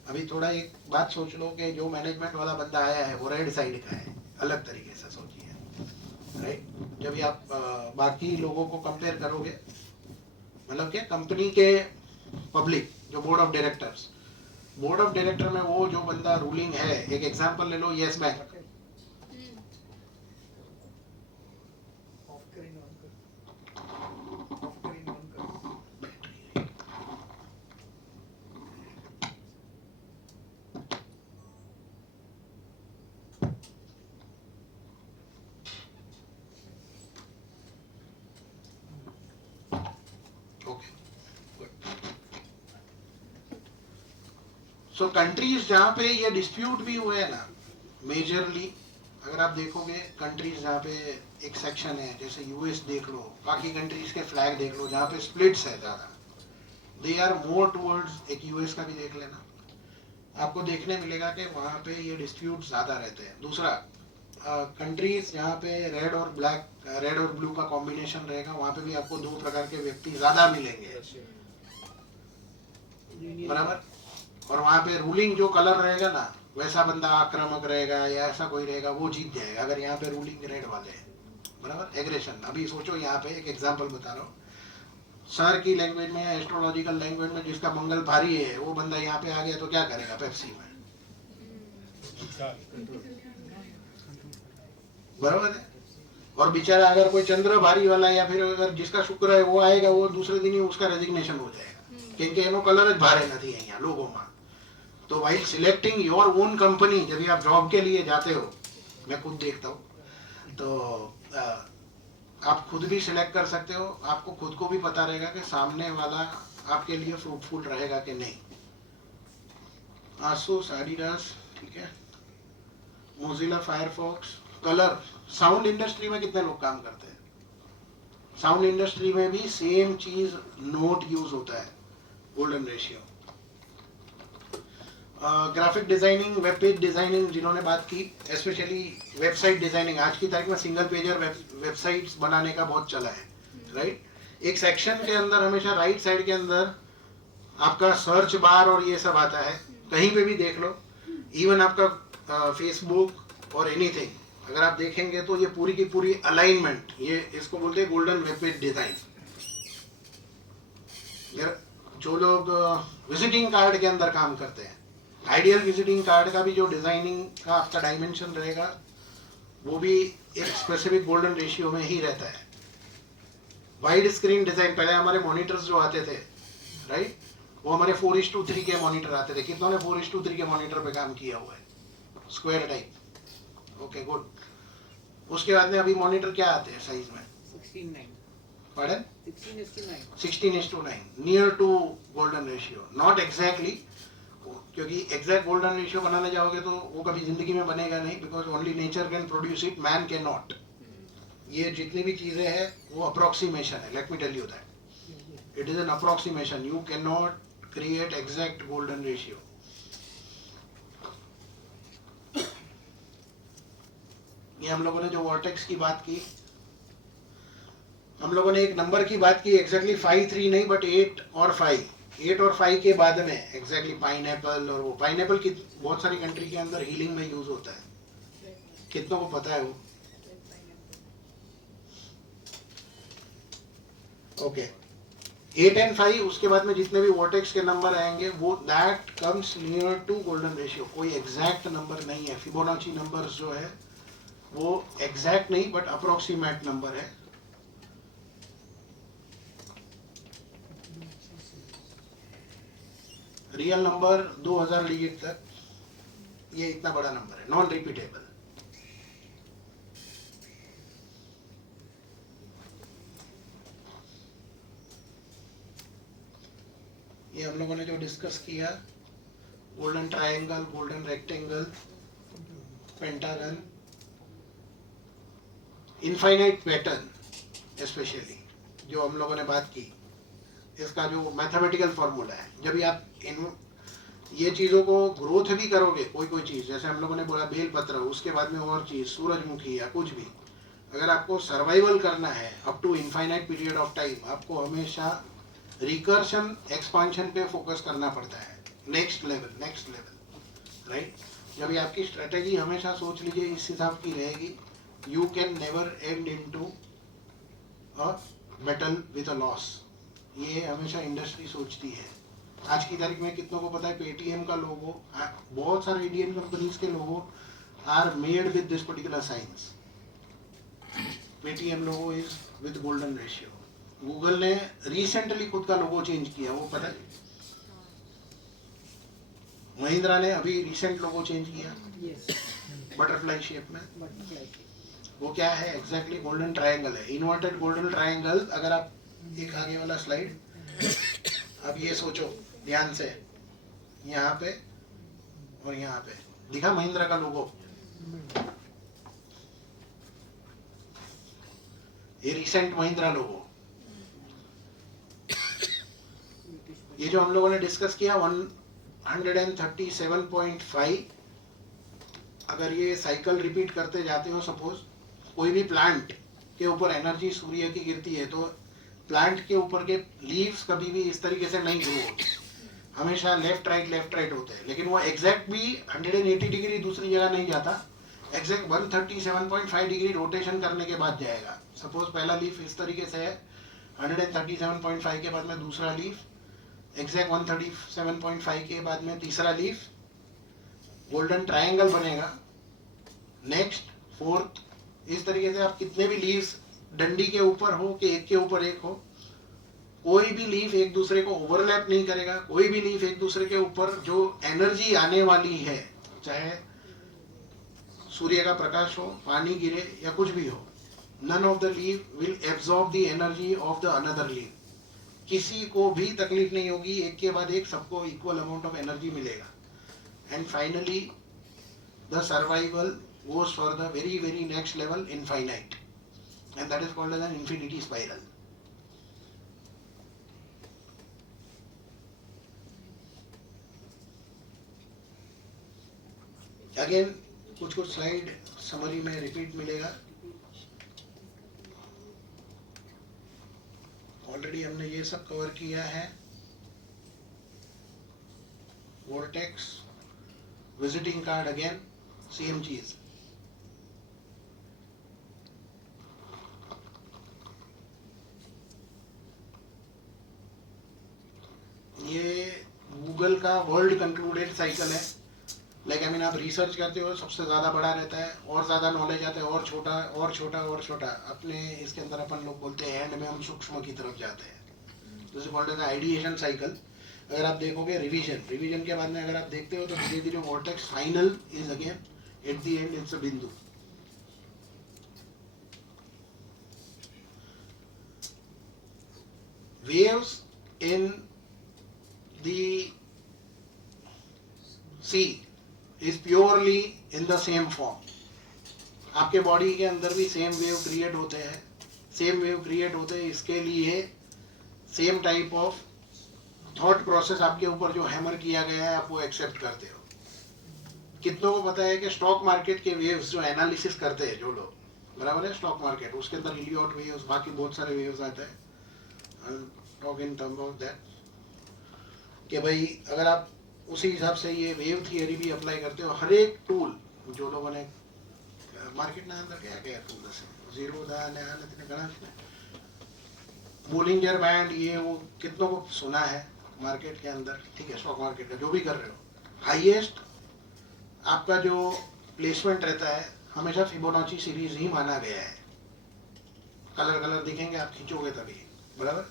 अभी थोड़ा एक बात सोच लो कि जो मैनेजमेंट वाला बंदा आया है वो राइट साइड का है, अलग तरीके से सोचिए, राइट. जब भी आप बाकी लोगों को कंपेयर करोगे, मतलब क्या कंपनी के पब्लिक जो बोर्ड ऑफ डायरेक्टर में वो जो बंदा रूलिंग है, एक एग्जांपल ले लो यस बैंक. सो कंट्रीज जहाँ पे ये डिस्प्यूट भी हुए हैं ना, मेजरली अगर आप देखोगे कंट्रीज जहाँ पे एक सेक्शन है, जैसे यूएस देख लो, बाकी कंट्रीज के फ्लैग देख लो, जहाँ पे स्प्लिट्स है ज़्यादा, दे आर मोर टुवर्ड्स. एक यूएस का भी देख लेना, आपको देखने मिलेगा कि वहाँ पे ये डिस्प्यूट ज़्यादा रहते हैं. दूसरा कंट्रीज जहाँ पे रेड और ब्लू का कॉम्बिनेशन रहेगा, वहाँ पे भी आपको 2 प्रकार के व्यक्ति ज़्यादा मिलेंगे, बराबर. और वहाँ पे रूलिंग जो कलर रहेगा ना, वैसा बंदा आक्रामक रहेगा या ऐसा कोई रहेगा, वो जीत जाएगा. अगर यहाँ पे रूलिंग रेड वाले हैं, बराबर. एग्रेशन. अभी सोचो यहाँ पे एक एग्जांपल बता रहा हूँ, सर की लैंग्वेज में, एस्ट्रोलॉजिकल लैंग्वेज में जिसका मंगल भारी है, वो बंदा यहाँ पे आ गया तो क्या करेगा पेप्सी में, बराबर है. और बेचारा अगर कोई चंद्र भारी वाला या फिर अगर जिसका शुक्र है वो आएगा, वो दूसरे दिन ही उसका रेजिग्नेशन हो जाएगा, क्योंकि एनो कलर भारे नहीं है यहाँ लोगों में. तो while selecting your own company, जब भी आप जॉब के लिए जाते हो, मैं खुद देखता हूँ, तो आप खुद भी सिलेक्ट कर सकते हो. आपको खुद को भी पता रहेगा कि सामने वाला आपके लिए फ्रूटफुल रहेगा कि नहीं. आसूस, एडिडास, ठीक है, Mozilla Firefox, colour. Sound industry में कितने लोग काम करते हैं? साउंड इंडस्ट्री में भी सेम चीज नोट यूज होता है, golden ratio. Graphic designing, web page designing जिन्होंने बात की, स्पेशली वेबसाइट डिजाइनिंग. आज की तारीख में सिंगल पेजर वेबसाइट्स बनाने का बहुत चला है, राइट. एक सेक्शन के अंदर हमेशा राइट साइड के अंदर आपका सर्च बार और ये सब आता है, कहीं पे भी देख लो. इवन आपका फेसबुक और एनीथिंग अगर आप देखेंगे तो ये पूरी की पूरी अलाइनमेंट, ये इसको बोलते हैं गोल्डन वेब पेज डिजाइन. जो लोग विजिटिंग कार्ड के अंदर काम करते हैं, आइडियल विजिटिंग कार्ड का भी जो डिजाइनिंग का आपका डायमेंशन रहेगा, वो भी एक स्पेसिफिक गोल्डन रेशियो में ही रहता है. वाइड स्क्रीन डिजाइन, पहले हमारे मॉनिटर्स जो आते थे, राइट, वो हमारे 4:3 के मॉनिटर आते थे. कितनों ने 4:3 के मॉनिटर पे काम किया हुआ है? Square type. Okay, good. उसके बाद में अभी मॉनिटर क्या आते हैं साइज में? 16:9. Pardon? 16:9. 16:9, near to golden ratio. Not exactly, क्योंकि एग्जैक्ट गोल्डन रेशियो बनाने जाओगे तो वो कभी जिंदगी में बनेगा नहीं, because only nature can produce it, man can not. ये जितनी भी चीजें हैं वो अप्रोक्सीमेशन है. Let me tell you that it is an approximation. You can not create exact golden ratio. ये हम लोगों ने जो वर्टेक्स की बात की, हम लोगों ने एक नंबर की बात की, एग्जैक्टली 5, 3 नहीं, बट 8 और 5. 8 और 5 के बाद में एग्जैक्टली पाइनएप्पल, और वो पाइनएप्पल की बहुत सारी कंट्री के अंदर हीलिंग में यूज होता है. कितनों को पता है वो? Okay, 8 and 5. उसके बाद में जितने भी वर्टेक्स के नंबर आएंगे वो that comes near to golden ratio. कोई एग्जैक्ट नंबर नहीं है. फिबोनाची नंबर्स जो है वो एग्जैक्ट नहीं बट अप्रोक्सीमेट नंबर है. रियल नंबर 2000 डिजिट तक, ये इतना बड़ा नंबर है, नॉन रिपीटेबल. ये हम लोगों ने जो डिस्कस किया, golden triangle, golden rectangle, pentagon, infinite pattern specially जो हम लोगों ने बात की, इसका जो मैथमेटिकल फॉर्मूला है, जब भी आप इन ये चीज़ों को ग्रोथ भी करोगे, कोई चीज़ जैसे हम लोगों ने बोला बेलपत्र, उसके बाद में और चीज़ सूरजमुखी या कुछ भी, अगर आपको सर्वाइवल करना है up to infinite period of time, आपको हमेशा रिकर्शन एक्सपांशन पे फोकस करना पड़ता है, नेक्स्ट लेवल, राइट। जब ये आपकी स्ट्रेटेजी हमेशा सोच लीजिए इस हिसाब की रहेगी, you can never and into a metal with a loss. ये हमेशा इंडस्ट्री सोचती है। आज की तारीख में कितनों को पता है पेटीएम का लोगो, बहुत सारे इंडियन कंपनीज के logo are made with this particular science. Paytm logo is with golden ratio. Google ने रिसेंटली खुद का लोगो चेंज किया, वो पता है। महिंद्रा ने अभी रिसेंट लोगो चेंज किया बटरफ्लाई शेप में। वो क्या है एग्जैक्टली? गोल्डन ट्रायंगल है, इन्वर्टेड गोल्डन ट्रायंगल। अगर आप एक आगे वाला स्लाइड, अब ये सोचो ध्यान से, यहाँ पे और यहाँ पे दिखा महिंद्रा का लोगो, ये रिसेंट महिंद्रा लोगो। ये जो हम लोगों ने डिस्कस किया 137.5, अगर ये साइकिल रिपीट करते जाते हो, सपोज कोई भी प्लांट के ऊपर एनर्जी सूर्य की गिरती है, तो प्लांट के ऊपर के लीव्स कभी भी इस तरीके से नहीं ग्रो होते, हमेशा लेफ्ट राइट होते हैं। लेकिन वो एग्जैक्ट भी 180 डिग्री दूसरी जगह नहीं जाता, एग्जैक्ट 137.5 डिग्री रोटेशन करने के बाद जाएगा। सपोज पहला लीफ इस तरीके से है, 137.5 के बाद में दूसरा लीफ, एग्जैक्ट 137.5 के बाद में तीसरा लीफ, गोल्डन ट्रायंगल बनेगा, नेक्स्ट फोर्थ। इस तरीके से आप कितने भी लीव्स डंडी के ऊपर हो कि एक के ऊपर एक हो, कोई भी लीफ एक दूसरे को ओवरलैप नहीं करेगा, कोई भी लीफ एक दूसरे के ऊपर जो एनर्जी आने वाली है, चाहे सूर्य का प्रकाश हो, पानी गिरे या कुछ भी हो, none of the leaf will absorb the energy of the another leaf. किसी को भी तकलीफ नहीं होगी, एक के बाद एक सबको इक्वल अमाउंट ऑफ एनर्जी मिलेगा। And finally the survival goes for the very next level, infinite, and that is called as an infinity spiral. Again कुछ स्लाइड समरी में रिपीट मिलेगा। ऑलरेडी हमने ये सब कवर किया है। Vortex, visiting card, again same चीज। ये गूगल का वर्ल्ड कंक्लूडेड साइकिल है। लाइक आप रिसर्च करते हो, सबसे ज़्यादा बड़ा रहता है, और ज़्यादा नॉलेज आता है, और छोटा और छोटा और छोटा। अपने इसके अंदर अपन लोग बोलते हैं एंड में हम सूक्ष्म की तरफ जाते हैं। This is called as ideation cycle. अगर आप देखोगे रिवीजन के बाद में अगर आप देखते हो तो धीरे धीरे vortex final is again at the end, it's a बिंदु। waves in the sea is purely in the same form. आपके बॉडी के अंदर भी सेम वेव क्रिएट होते हैं, इसके लिए same type of thought process आपके ऊपर जो हैमर किया गया है आप वो एक्सेप्ट करते हो। कितनों को पता है कि स्टॉक मार्केट के वेव्स जो एनालिसिस करते हैं जो लोग, बराबर है, स्टॉक मार्केट, उसके अंदर इलियट वेव्स, बाकी बहुत सारे वेव्स आते हैं। Talk in terms of that कि भाई अगर आप उसी हिसाब से ये वेव थियरी भी अप्लाई करते हो, हर एक टूल जो लोगों ने मार्केट ना अंदर क्या टूल से जीरो घना बोलिंजर बैंड, ये वो कितनों को सुना है मार्केट के अंदर, ठीक है, स्टॉक मार्केट का जो भी कर रहे हो, हाईएस्ट आपका जो प्लेसमेंट रहता है हमेशा फिबोनाची सीरीज ही माना गया है। कलर दिखेंगे आप खींचोगे तभी, बराबर।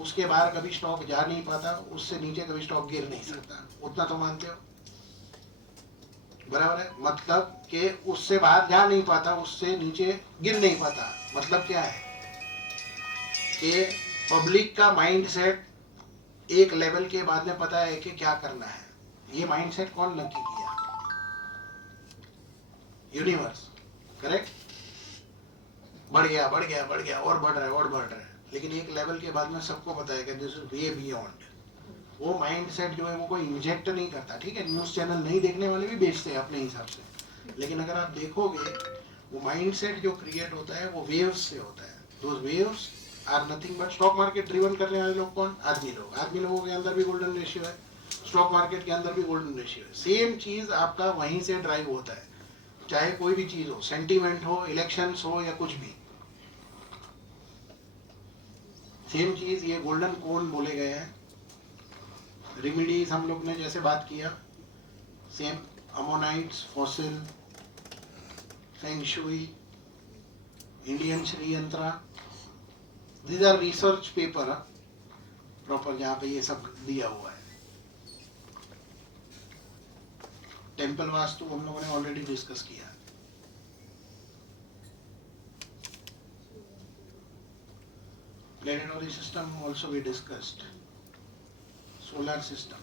उसके बाहर कभी स्टॉक जा नहीं पाता, उससे नीचे कभी स्टॉक गिर नहीं सकता, उतना तो मानते हो, बराबर है। मतलब कि उससे बाहर जा नहीं पाता, उससे नीचे गिर नहीं पाता। मतलब क्या है कि पब्लिक का माइंडसेट एक लेवल के बाद में पता है कि क्या करना है। ये माइंडसेट कौन नक्की किया? Universe, correct? बढ़ गया और बढ़ रहा है, लेकिन एक लेवल के बाद में सबको पता है कि दिस इज वे बियॉन्ड। वो माइंडसेट जो है वो कोई इंजेक्ट नहीं करता, ठीक है? न्यूज़ चैनल नहीं देखने वाले भी बेचते हैं अपने हिसाब से, लेकिन अगर आप देखोगे वो माइंडसेट जो क्रिएट होता है वो वेव्स से होता है। Those waves are nothing but stock market driven करने वाले लोग कौन? आदमी लोगों के अंदर भी गोल्डन रेशियो है, स्टॉक मार्केट के अंदर भी गोल्डन रेशियो है। सेम चीज आपका वहीं से ड्राइव होता है, चाहे कोई भी चीज हो, सेंटीमेंट हो, इलेक्शंस हो या कुछ भी। सेम चीज ये गोल्डन कोन बोले गए हैं। रेमेडीज हम लोग ने जैसे बात किया, same ammonites, fossil, feng shui, Indian Shri yantra, these are research paper proper, जहाँ पे ये सब दिया हुआ है। टेम्पल वास्तु हम लोगों ने ऑलरेडी डिस्कस किया है। Planetary system also we discussed, solar system.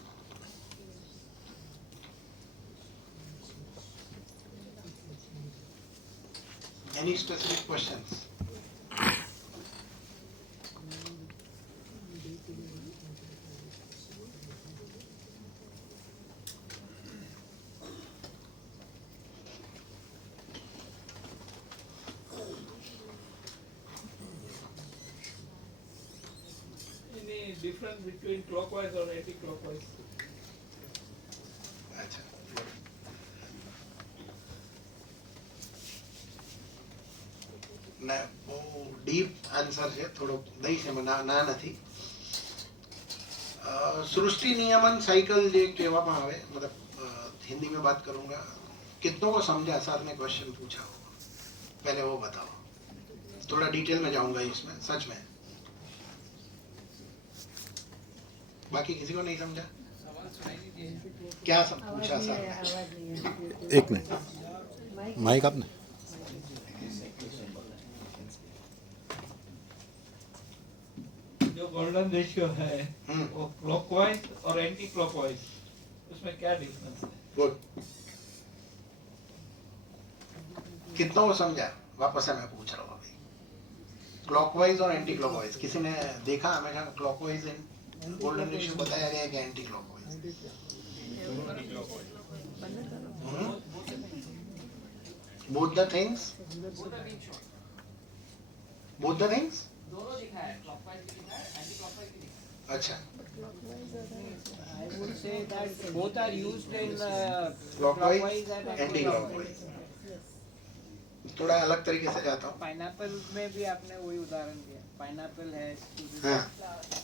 Any specific questions? Difference between clockwise or anti-clockwise? अच्छा, ના બહુ ડીપ આન્સર છે, થોડો દઈ છે ના નથી। सृष्टि नियमन साइकिल જે કહેવામાં આવે, मतलब हिंदी में बात करूंगा, कितनों को समझा? सर ने क्वेश्चन पूछा हो, पहले वो बताओ, थोड़ा डिटेल में जाऊंगा इसमें सच में। बाकी किसी को नहीं समझा? क्या सब पूछा सर ने? आवाज नहीं है। एक मिनट, माइक आपने? जो गोल्डन रेशियो है वो क्लॉकवाइज और एंटी क्लॉकवाइज, उसमें क्या डिफरेंस है? गुड, कितनों को समझा? वापस से मैं पूछ रहा हूँ अभी, क्लॉकवाइज और एंटी क्लॉकवाइज किसी ने देखा? हमेशा क्लॉकवाइज इन गोल्डन रेशियो बताया गया है कि anti clockwise? Both the things, both the things. दोनों दिखा है, क्लॉकवाइज भी दिखा है, एंटी क्लॉकवाइज भी दिखा है। अच्छा, I would say that both are used in Clockwise clockwise and anti-clockwise। थोड़ा अलग तरीके से जाता हूँ। पाइनएप्पल में भी आपने वही उदाहरण दिया, पाइनएप्पल है, हाँ,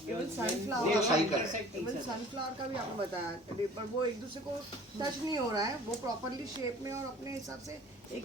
इवन वो सनफ्लावर, साइकिल है। इवन सनफ्लावर का भी आपने बताया, पर वो एक दूसरे को टच नहीं हो रहा है, वो प्रॉपरली शेप में और अपने हिसाब से एक